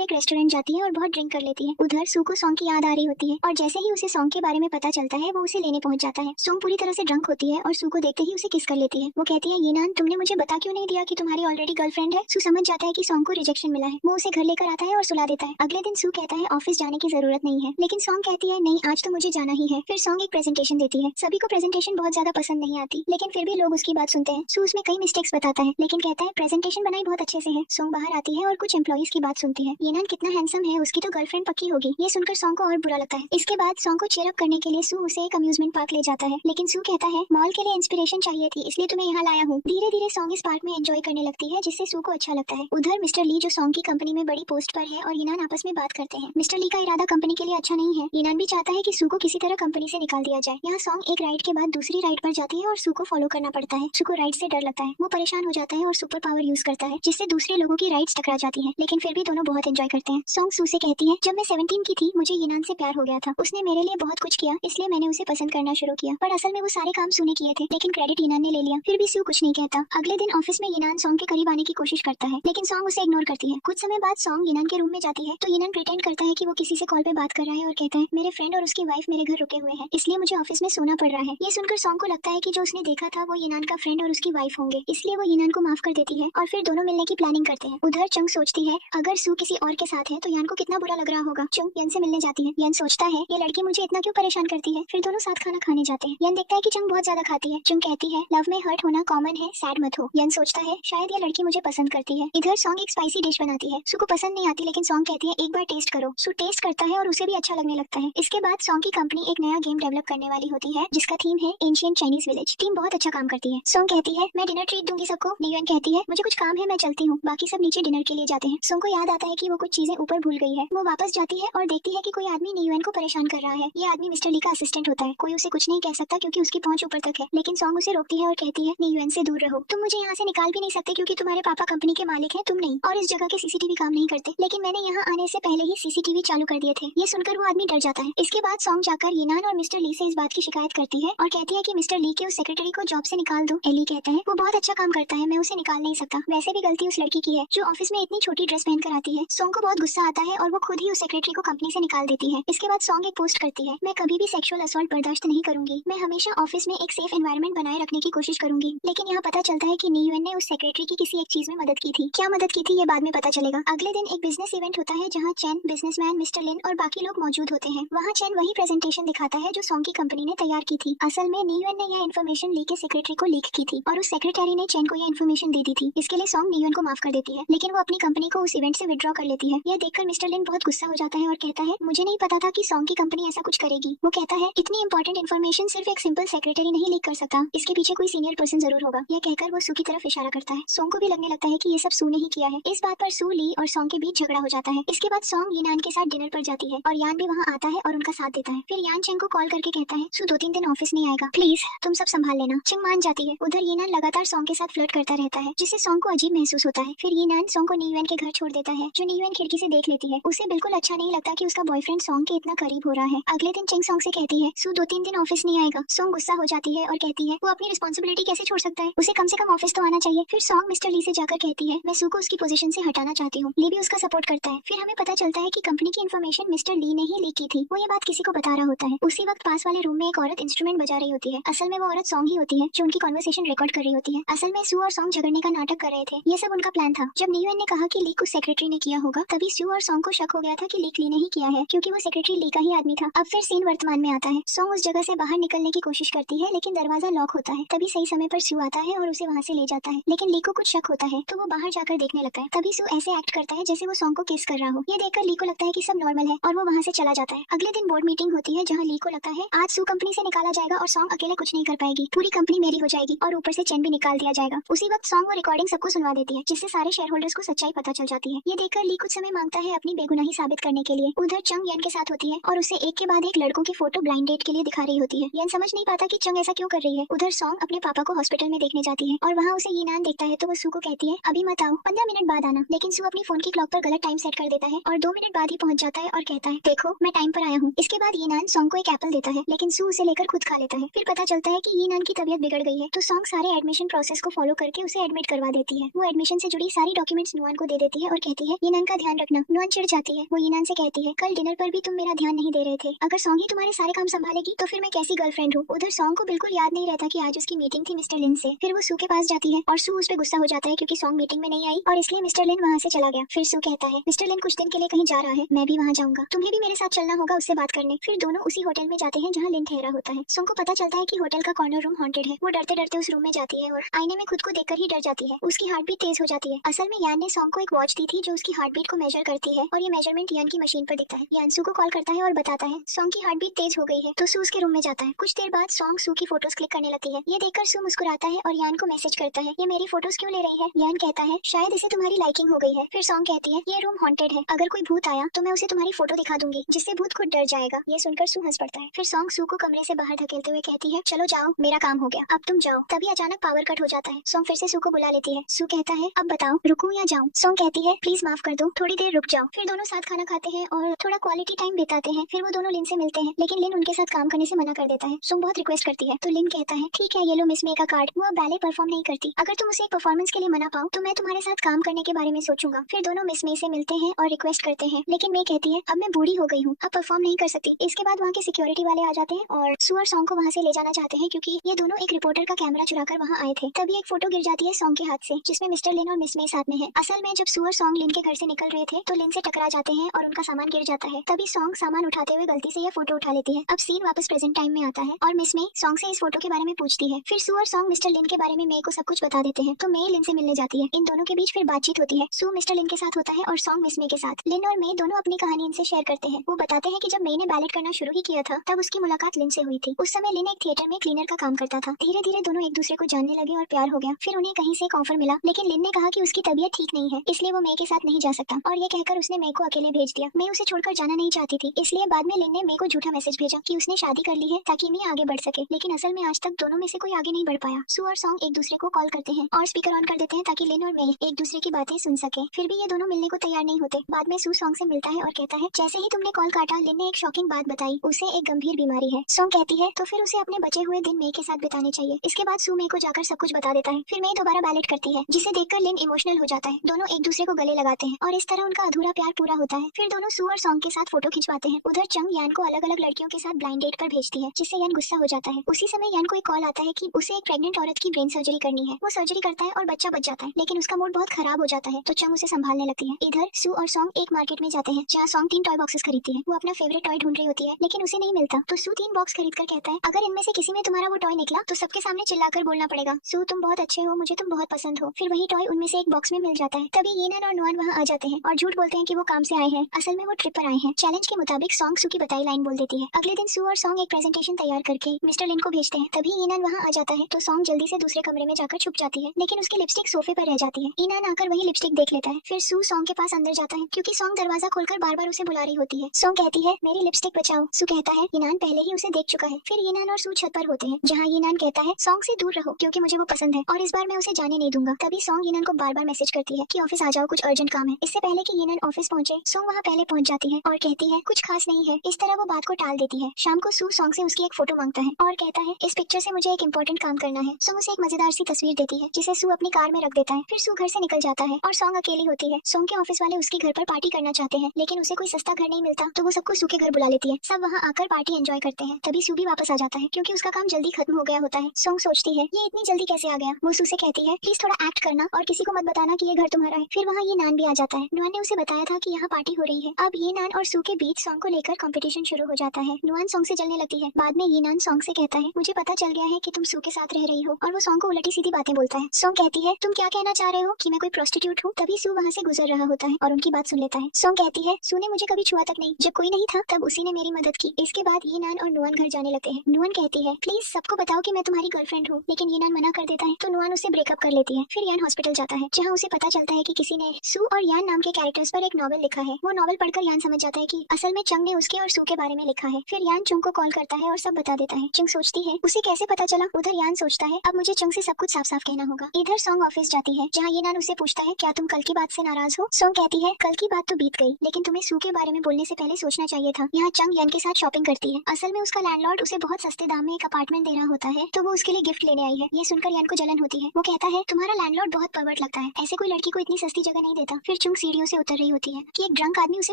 एक रेस्टोरेंट जाती है और बहुत ड्रिंक कर लेती है। उधर सू को सॉन्ग की याद आ रही होती है और जैसे ही उसे सॉन्ग के बारे में पता चलता है वो उसे लेने पहुंच जाता है। सॉन्ग पूरी तरह से ड्रंक होती है और सू को देखते ही उसे किस कर लेती है। वो कहती है, ये नान तुमने मुझे बता क्यों नहीं दिया कि तुम्हारी ऑलरेडी गर्लफ्रेंड है। सू समझ जाता है कि सॉन्ग को रिजेक्शन मिला है। वो उसे घर लेकर आता है और सुला देता है। अगले दिन सू कहता है ऑफिस जाने की जरूरत नहीं है, लेकिन सॉन्ग कहती है नहीं आज तो मुझे जाना ही है। फिर सॉन्ग एक प्रेजेंटेशन देती है। सभी को प्रेजेंटेशन बहुत ज्यादा पसंद नहीं आती, लेकिन फिर भी लोग उसकी बात सुनते हैं। सू उसमें कई मिस्टेक्स बताता है, लेकिन कहता है प्रेजेंटेशन बनाई बहुत अच्छे से है। सॉन्ग बाहर आती है और कुछ एम्प्लॉइज की बात सुनती है। ये नान कितना हैंडसम है, उसकी तो गर्लफ्रेंड पक्की होगी। ये सुनकर सॉन्ग को और बुरा लगता है। इसके बाद सॉन्ग को चीयर अप करने के लिए सू उसे एक अम्यूजमेंट पार्क ले जाता है, लेकिन सू कहता है मॉल के लिए इंस्पिरेशन चाहिए थी, इसलिए तुम्हें यहाँ लाया हूँ। धीरे धीरे सॉन्ग इस पार्क में एंजॉय करने लगती है, जिससे सू को अच्छा लगता है। उधर मिस्टर ली जो सॉन्ग की कंपनी में बड़ी पोस्ट पर है और ईनान आपस में बात करते हैं। मिस्टर ली का इरादा कंपनी के लिए अच्छा नहीं है। ईनान भी चाहता है कि सू को किसी तरह कंपनी से निकाल दिया जाए। यहाँ सॉन्ग एक राइड के बाद दूसरी राइड पर जाती है और सू को फॉलो करना पड़ता है। सू को राइड से डर लगता है। वो परेशान हो जाता है और सुपर पावर यूज करता है, जिससे दूसरे लोगों की राइड्स टकरा जाती है, लेकिन फिर भी दोनों बहुत एंजॉय करते हैं। सॉन्ग सू से कहती है जब मैं 17 की थी मुझे ईनान से प्यार हो गया था। उसने मेरे लिए बहुत कुछ किया, इसलिए मैंने उसे पसंद करना शुरू किया, पर असल में वो सारे काम सू ने किए थे, लेकिन क्रेडिट ईनान ने ले लिया। फिर भी सू कुछ नहीं कहता। अगले दिन ऑफिस में ईनान सॉन्ग के करीब आने की कोशिश करता है, लेकिन सॉन्ग उसे इग्नोर करती है। कुछ समय बाद सॉन्ग ईनान के रूम में जाती है तो ईनान प्रिटेंड करता है कि वो किसी से कॉल पे बात कर रहा है और कहता है मेरे फ्रेंड और उसकी वाइफ मेरे घर रुके हुए हैं, इसलिए मुझे ऑफिस में सोना पड़ रहा है। ये सुनकर सॉन्ग को लगता है कि जो उसने देखा था वो ईनान का फ्रेंड और उसकी वाइफ होंगे, इसलिए वो ईनान को माफ कर देती है और फिर दोनों मिलने की प्लानिंग करते हैं। उधर चंग सोचती है अगर सू किसी और के साथ है तो यान को कितना बुरा लग रहा होगा। चंग यन से मिलने जाती है। यन सोचता है ये लड़की मुझे इतना क्यों परेशान करती है। फिर दोनों साथ खाना खाने जाते हैं। यन देखता है कि चंग बहुत ज्यादा खाती है। चंग कहती है लव में हर्ट होना कॉमन है, सैड मत हो। यन सोचता है शायद ये लड़की मुझे पसंद करती है। इधर सॉन्ग एक स्पाइसी डिश बनाती है। सू को पसंद नहीं आती, लेकिन सॉन्ग कहती है एक बार टेस्ट करो। सू टेस्ट करता है और उसे भी अच्छा लगने लगता है। इसके बाद सॉन्ग की कंपनी एक नया गेम डेवलप करने वाली होती है, जिसका थीम है एंशिएंट चाइनीज विलेज। टीम बहुत अच्छा काम करती है। सॉन्ग कहती है मैं डिनर ट्रीट दूंगी सबको। नियन कहती है मुझे कुछ काम है, मैं चलती हूँ। बाकी सब नीचे डिनर के लिए जाते हैं। सॉन्ग को याद आता है कि वो कुछ चीजें ऊपर भूल गई है। वो वापस जाती है और देखती है कि कोई आदमी नियन को परेशान कर रहा है। ये आदमी मिस्टर ली का असिस्टेंट होता है। कोई उसे कुछ नहीं कह सकता क्योंकि उसकी पहुंच ऊपर तक है, लेकिन सॉन्ग उसे रोकती है और कहती है नियन से दूर रहो। तुम मुझे यहाँ से निकाल भी नहीं सकते क्योंकि तुम्हारे पापा कंपनी के मालिक है, तुम नहीं, और इस जगह के सीसीटीवी काम नहीं करते। लेकिन मैंने यहाँ आने से पहले ही सीसीटीवी चालू कर दिए थे। ये सुनकर वो आदमी डर जाता है। इसके बाद सॉन्ग जाकर ईनान और मिस्टर ली से इस बात की शिकायत करती है और कहती है कि मिस्टर ली के उस सेक्रेटरी को जॉब से निकाल दो। एली कहता है वो बहुत अच्छा काम करता है, मैं उसे निकाल नहीं सकता। वैसे भी गलती उस लड़की की है जो ऑफिस में इतनी छोटी ड्रेस पहनकर आती है। सॉन्ग को बहुत गुस्सा आता है और वो खुद ही उस सेक्रेटरी को कंपनी से निकाल देती है। इसके बाद सॉन्ग एक पोस्ट करती है मैं कभी भी सेक्सुअल असॉल्ट बर्दाश्त नहीं करूंगी। मैं हमेशा ऑफिस में एक सेफ एनवायरनमेंट बनाए रखने की कोशिश करूंगी। लेकिन यहाँ पता चलता है कि नीयुन ने उस सेक्रेटरी की किसी एक चीज में मदद की थी। क्या मदद की थी ये बाद में पता चलेगा। अगले दिन एक बिजनेस इवेंट होता है जहाँ चैन, बिजनेसमैन, मिस्टर लिन और बाकी लोग मौजूद होते हैं। वहाँ चैन वही प्रेजेंटेशन दिखाता है जो सॉन्ग की कंपनी ने तैयार की थी। असल में नीयुन ने यह इन्फॉर्मेशन ली के सेक्रेटरी को लीक की थी और उस सेक्रेटरी ने चैन को यह इन्फॉर्मेशन दे दी थी। इसके लिए सॉन्ग नीयुन को माफ कर देती है, लेकिन वो अपनी कंपनी को उस इवेंट से विड्रॉ कर लेती है। यह देखकर मिस्टर लिन बहुत गुस्सा हो जाता है और कहता है मुझे नहीं पता था कि सॉन्ग की कंपनी ऐसा कुछ करेगी। वो कहता है इतनी इंपॉर्टेंट इन्फॉर्मेशन सिर्फ एक सिंपल सेक्रेटरी नहीं लीक कर सकता, इसके पीछे कोई सीनियर पर्सन जरूर होगा। यह कहकर वो सू की तरफ इशारा करता है। सॉन्ग को भी लगने लगता है कि ये सब सू ने ही किया है। इस बात पर सू, ली और सॉन्ग के बीच झगड़ा हो जाता है। इसके बाद सॉन्ग यान के साथ डिनर पर जाती है और यान भी वहाँ आता है और उनका साथ देता है। फिर यान चेंग को कॉल करके कहता है सू 2-3 दिन ऑफिस नहीं आएगा, प्लीज तुम सब संभाल लेना। चेंग मान जाती है। उधर येनान लगातार सॉन्ग के साथ फ्लर्ट करता रहता है, जिससे सॉन्ग को अजीब महसूस होता है। फिर येनान सॉन्ग को नीयुन के घर छोड़ देता है, जो नीयुन खिड़की से देख लेती है। उसे बिल्कुल अच्छा नहीं लगता कि उसका बॉयफ्रेंड सॉन्ग के इतना करीब हो रहा है। अगले दिन चेंग सॉन्ग से कहती है सू 2-3 दिन ऑफिस नहीं आएगा। सॉन्ग गुस्सा हो जाती है और कहती है वो अपनी रिस्पॉन्सिबिलिटी कैसे छोड़ सकता है, उसे कम से कम ऑफिस तो आना चाहिए। फिर सॉन्ग मिस्टर ली से जाकर कहती है मैं सू को उसकी पोजीशन से हटाना चाहती हूँ। ली भी उसका सपोर्ट करता है। फिर हमें पता चलता है कि कंपनी की इन्फॉर्मेशन मिस्टर ली ने ही लीक की थी। वो ये बात किसी को बता रहा होता है। उसी वक्त पास वाले रूम में एक औरत इंस्ट्रूमेंट बजा रही होती है। असल में वो औरत सॉन्ग ही होती है जो उनकी कॉन्वर्सेशन रिकॉर्ड कर रही होती है। असल में सू और सॉन्ग झगड़ने का नाटक कर रहे थे। ये सब उनका प्लान था। जब नीयुन ने कहा कि लीक उस सेक्रेटरी ने किया होगा, तभी सू और सॉन्ग को शक हो गया था कि लीक ली ने ही किया है, क्योंकि वो सेक्रेटरी ली का ही आदमी था। अब फिर सीन वर्तमान में आता है। सॉन्ग उस जगह से बाहर निकलने की कोशिश करती है, लेकिन दरवाजा लॉक होता है। तभी सही समय पर सू आता है और उसे वहाँ से ले जाता है। लेकिन ली को कुछ शक होता है तो वो बाहर जाकर देखने लगता है। तभी सू ऐसे एक्ट करता है जैसे वो सॉन्ग को किस कर रहा हो। ये देखकर ली को लगता है कि सब नॉर्मल है और वो वहाँ से चला जाता है। अगले दिन बोर्ड मीटिंग होती है जहाँ ली को लगता है आज सू कंपनी से निकाला जाएगा और सॉन्ग अकेले कुछ नहीं कर पाएगी। पूरी कंपनी मेरी हो जाएगी और ऊपर से चैन भी निकाल दिया जाएगा। उसी वक्त सॉन्ग वो रिकॉर्डिंग सबको सुनवा देती है, जिससे सारे शेयर होल्डर्स को सच्चाई पता चल जाती है। ये देखकर ली कुछ समय मांगता है अपनी बेगुनाही साबित करने के लिए। उधर चंग यन के साथ होती है और उसे एक के बाद एक लड़कों की फोटो ब्लाइंड डेट के लिए दिखा रही होती है। यन समझ नहीं पाता कि चंग ऐसा क्यों कर रही है। उधर सॉन्ग अपने पापा को हॉस्पिटल में देखने जाती है और वहाँ उसे येनान देखता है तो वो सू को कहती है अभी मत आओ, 15 मिनट बाद आना। लेकिन सू अपनी फोन की क्लॉक पर गलत टाइम सेट कर देता है और 2 मिनट बाद ही पहुंच जाता है और कहता है देखो मैं टाइम पर आया हूँ। इसके बाद येनान सॉन्ग को एक एप्पल देता है, लेकिन सू उसे लेकर खुद खा लेता है। फिर पता चलता है कि येनान की तबीयत बिगड़ गई है तो सॉन्ग सारे एडमिशन प्रोसेस को फॉलो करके उसे एडमिट करवा देती है। वो एडमिशन से जुड़ी जुड़ी सारी डॉक्यूमेंट्स नुआन को दे देती है और कहती है येनान का ध्यान रखना। नुआन चिढ़ जाती है। वो येनान से कहती है कल डिनर पर भी तुम मेरा ध्यान नहीं दे रहे थे। अगर सॉन्ग ही तुम्हारे सारे काम संभालेगी तो फिर मैं कैसी गर्लफ्रेंड हूँ। उधर सॉन्ग को बिल्कुल याद नहीं रहता कि आज उसकी मीटिंग थी मिस्टर लिन से। फिर वो सू के पास जाती है और सू उस पर गुस्सा हो जाता है क्योंकि सॉन्ग मीटिंग में नहीं आई और इसलिए मिस्टर लिन वहाँ से चला गया। फिर सू कहता है मिस्टर लिन कुछ दिन के लिए कहीं जा रहा है, मैं भी वहाँ जाऊंगा, तुम्हें भी मेरे साथ चलना होगा उससे बात करने। फिर दोनों उसी होटल में जाते हैं जहाँ लिन ठहरा होता है। सॉन्ग को पता चलता है कि होटल का कॉर्नर रूम हॉन्टेड है। वो डरते डरते उस रूम में जाती है और आईने में खुद को देखकर ही डर जाती है। उसकी हार्ट बीट तेज हो जाती है। असल में यान ने सॉन्ग को एक वॉच दी थी जो उसकी हार्ट बीट को मेजर करती है और ये मेजरमेंट यान की मशीन पर दिखता है। यान सू को कॉल करता है और बताता है सॉन्ग की हार्ट बीट तेज हो गई है तो सू उसके रूम में जाता है। कुछ देर बाद सॉन्ग सू की फोटोज क्लिक करने लगती है। ये देखकर सू मुस्कुराता है और यान को मैसेज करता है ये मेरी फोटोज क्यों ले रही है। यान कहता है शायद इसे तुम्हारी लाइकिंग हो गई है। फिर सॉन्ग कहती है ये रूम हॉन्टेड है, अगर कोई भूत आया तो मैं उसे तुम्हारी फोटो दिखा दूंगी जिससे भूत खुद डर जाएगा। ये सुनकर सू हंस पड़ता है। फिर सॉन्ग सू को कमरे से बाहर धकेलते हुए कहती है चलो जाओ मेरा काम हो गया, अब तुम जाओ। तभी अचानक पावर कट हो जाता है। सॉन्ग फिर से सू को बुला लेती है। सू कहता है अब बताओ रुकूं या जाऊं। सॉन्ग कहती है प्लीज माफ कर दो, थोड़ी देर रुक जाओ। फिर दोनों साथ खाना खाते हैं और थोड़ा क्वालिटी टाइम बिताते हैं। फिर वो दोनों लिन से मिलते हैं लेकिन लिन उनके साथ काम करने से मना कर देता है। सॉन्ग बहुत रिक्वेस्ट करती है तो लिन कहता है ठीक है ये लो मिस मे का कार्ड। वो अब बैले परफॉर्म नहीं करती, अगर तुम उसे एक परफॉर्मेंस के लिए मना पाओ तो मैं तुम्हारे साथ काम करने के बारे में सोचूंगा। फिर दोनों मिस मे से मिलते हैं और रिक्वेस्ट करते हैं लेकिन मे कहती है अब मैं बूढ़ी हो गई हूँ, अब परफॉर्म नहीं कर सकती। इसके बाद वहाँ के सिक्योरिटी वाले आ जाते हैं और सू और सॉन्ग को वहाँ से ले जाना चाहते हैं क्योंकि ये दोनों एक रिपोर्टर का कैमरा चुराकर वहाँ आए थे। तभी एक फोटो गिर जाती है सॉन्ग के हाथ से जिसमें मिस्टर लिन और मिस मे साथ में है। असल में जब सू और सॉन्ग लिन के घर से निकल रहे थे तो लिन से टकरा जाते हैं और उनका सामान गिर जाता है। तभी सॉन्ग सामान उठाते हुए गलती से यह फोटो उठा लेती है। अब सीन वापस प्रेजेंट टाइम में आता है और मिस मे सॉन्ग से इस फोटो के बारे में पूछती है। फिर सू और सॉन्ग मिस्टर लिन के बारे में मे को सब कुछ बता देते हैं तो मे लिन से मिलने जाती है। इन दोनों के बीच फिर बातचीत होती है। सू मिस्टर लिन के साथ होता है और सॉन्ग मिस मे के साथ। लिन और मे दोनों अपनी कहानी इनसे शेयर करते हैं। वो बताते हैं कि जब मे ने बैलेट करना शुरू ही किया था तब उसकी मुलाकात लिन से हुई थी। उस समय लिन एक थिएटर में क्लीनर का काम करता था। धीरे धीरे दोनों एक दूसरे को जानने लगे और प्यार हो गया। फिर उन्हें कहीं से एक ऑफर मिला लेकिन लिन ने कहा कि उसकी तबीयत ठीक नहीं है इसलिए वो मे के साथ नहीं जा सकता और ये कहकर उसने मे को अकेले भेज दिया। मे उसे छोड़कर जाना नहीं चाहती थी इसलिए बाद में लिन ने मे को झूठा मैसेज भेजा कि उसने शादी कर ली है ताकि मे आगे बढ़ सके। लेकिन असल में आज तक दोनों में से कोई आगे नहीं बढ़ पाया। सू और सॉन्ग एक दूसरे को कॉल करते हैं और स्पीकर ऑन कर देते हैं ताकि लिन और मे एक दूसरे की बातें सुन सके। फिर भी ये दोनों मिलने को तैयार नहीं होते। बाद में सू सॉन्ग से मिलता है और कहता है जैसे ही तुमने कॉल काटा लिन ने एक शॉकिंग बात बताई, उसे एक गंभीर बीमारी है। सॉन्ग कहती है तो फिर उसे अपने बचे हुए दिन मे के साथ बिताने चाहिए। इसके बाद सू मे को जाकर सब कुछ बता देता है। फिर मे दोबारा बैलेट करती है जिसे देखकर लिन इमोशनल हो जाता है। दोनों एक दूसरे को गले लगाते हैं और इस तरह उनका अधूरा प्यार पूरा होता है। फिर दोनों सू और सॉन्ग के साथ फोटो खिंचवाते हैं। उधर चंग यान को अलग अलग लड़कियों के साथ ब्लाइंड डेट पर भेजती है जिससे यान गुस्सा हो जाता है। उसी समय यान को एक कॉल आता है कि उसे एक प्रेग्नेंट औरत की ब्रेन सर्जरी करनी है। वो सर्जरी करता है और बच्चा बच जाता है लेकिन उसका मूड बहुत खराब हो जाता है तो चंग उसे संभालने लगती है। इधर सू और सॉन्ग एक मार्केट में जाते हैं जहाँ सॉन्ग 3 टॉय बॉक्सेस खरीदती है। वो अपना फेवरेट टॉय ढूंढ रही होती है लेकिन उसे नहीं मिलता तो सू 3 बॉक्स खरीद कर कहता है अगर इनमें से किसी में तुम्हारा वो टॉय निकला तो सबके सामने चिल्लाकर बोलना पड़ेगा सू तुम बहुत अच्छे हो, मुझे तुम बहुत पसंद हो। फिर वही टॉय उनमें से एक बॉक्स में मिल जाता है। तभी येनान और नुआन वहाँ आ जाते हैं और झूठ बोलते हैं कि वो काम से आए हैं, असल में वो ट्रिप पर आए हैं। चैलेंज के मुताबिक सॉन्ग सू की बताई लाइन बोल देती है। अगले दिन सू और सॉन्ग एक प्रेजेंटेशन तैयार करके मिस्टर लिन को भेजते हैं। तभी येनान वहाँ आ जाता है तो सॉन्ग जल्दी से दूसरे कमरे में जाकर छुप जाती है लेकिन उसकी लिपस्टिक सोफे पर रह जाती है। येनान आकर वही लिपस्टिक देख लेता है। फिर सू सॉन्ग के पास अंदर जाता है क्योंकि सॉन्ग दरवाजा खोलकर बार बार उसे बुला रही होती है। सॉन्ग कहती है मेरी लिपस्टिक बचाओ। सू कहता है येनान पहले ही उसे देख चुका है। फिर येनान और सू छत पर होते हैं जहाँ येनान कहता है सॉन्ग से दूर रहो क्योंकि मुझे वो पसंद है और इस बार मैं उसे जाने नहीं दूंगा। तभी सॉन्ग येनान को बार बार मैसेज करती है कि ऑफिस आ जाओ, कुछ अर्जेंट काम है। इससे पहले कि येनान ऑफिस पहुंचे सॉन्ग वहाँ पहले पहुंच जाती है और कहती है कुछ खास नहीं है। इस तरह वो बात को टाल देती है। शाम को सू सॉन्ग से उसकी एक फोटो मांगता है और कहता है इस पिक्चर से मुझे एक इंपॉर्टेंट काम करना है। सॉन्ग उसे एक मजेदार सी तस्वीर देती है जिसे सू अपनी कार में रख देता है। फिर सू घर से निकल जाता है और सॉन्ग अकेली होती है। सॉन्ग के ऑफिस वाले उसके घर पर पार्टी करना चाहते हैं लेकिन उसे कोई सस्ता घर नहीं मिलता तो वो सबको सू के घर बुला लेती है। सब वहाँ आकर पार्टी एंजॉय करते हैं। तभी सू भी वापस आ जाता है क्योंकि उसका काम जल्दी खत्म हो गया होता है। सॉन्ग सोचती है ये इतनी जल्दी कैसे आ गया। वो सू से कहती है प्लीज थोड़ा एक्ट करना और किसी को मत बताना कि ये घर तुम्हारा है। फिर वहाँ ये नान भी आ जाता है। नुआन ने उसे बताया था कि यहाँ पार्टी हो रही है। अब ये नान और सू के बीच सॉन्ग को लेकर कंपटीशन शुरू हो जाता है। नुआन सॉन्ग से जलने लगती है। बाद में ये नान सॉन्ग से कहता है मुझे पता चल गया है कि तुम सू के साथ रह रही हो और वो सॉन्ग को उल्टी सीधी बातें बोलता है। सॉन्ग कहती है तुम क्या कहना चाह रहे हो कि मैं कोई प्रोस्टिट्यूट हूँ। तभी सू वहाँ से गुजर रहा होता है और उनकी बात सुन लेता है। सॉन्ग कहती है सू ने मुझे कभी छुआ तक नहीं, जब कोई नहीं था तब उसी ने मेरी मदद की। इसके बाद ये नान और नुआन घर जाने लगते हैं। नुआन कहती है प्लीज सबको बताओ कि मैं तुम्हारी गर्लफ्रेंड हूँ लेकिन ये नान मना कर देता है तो नुआन उसे ब्रेकअप कर लेती है। फिर यान हॉस्पिटल जाता है जहाँ उसे पता चलता है कि किसी ने सू और यान नाम के कैरेक्टर्स पर एक नॉवेल लिखा है। वो नॉवेल पढ़कर यान समझ जाता है कि असल में चंग ने उसके और सू के बारे में लिखा है। फिर यान चंग को कॉल करता है और सब बता देता है। चंग सोचती है उसे कैसे पता चला। उधर यान सोचता है अब मुझे चंग से सब कुछ साफ साफ कहना होगा। इधर सॉन्ग ऑफिस जाती है जहाँ ये नान उसे पूछता है क्या तुम कल की बात से नाराज हो। सॉन्ग कहती है कल की बात तो बीत गई लेकिन तुम्हें सू के बारे में बोलने से पहले सोचना चाहिए था। यहाँ चंग यान के साथ शॉपिंग करती है। असल में उसका लैंडलॉर्ड उसे बहुत सस्ते दाम में एक अपार्टमेंट दे रहा होता है तो वो उसके लिए गिफ्ट लेने आई है। ये सुनकर यान को जलन होती है। वो कहता है तुम्हारा लैंडलॉर्ड बहुत परवर्ट लगता लगता है ऐसे कोई लड़की को इतनी सस्ती जगह नहीं देता। फिर चुंग सीढ़ियों से उतर रही होती है कि एक ड्रंक आदमी उसे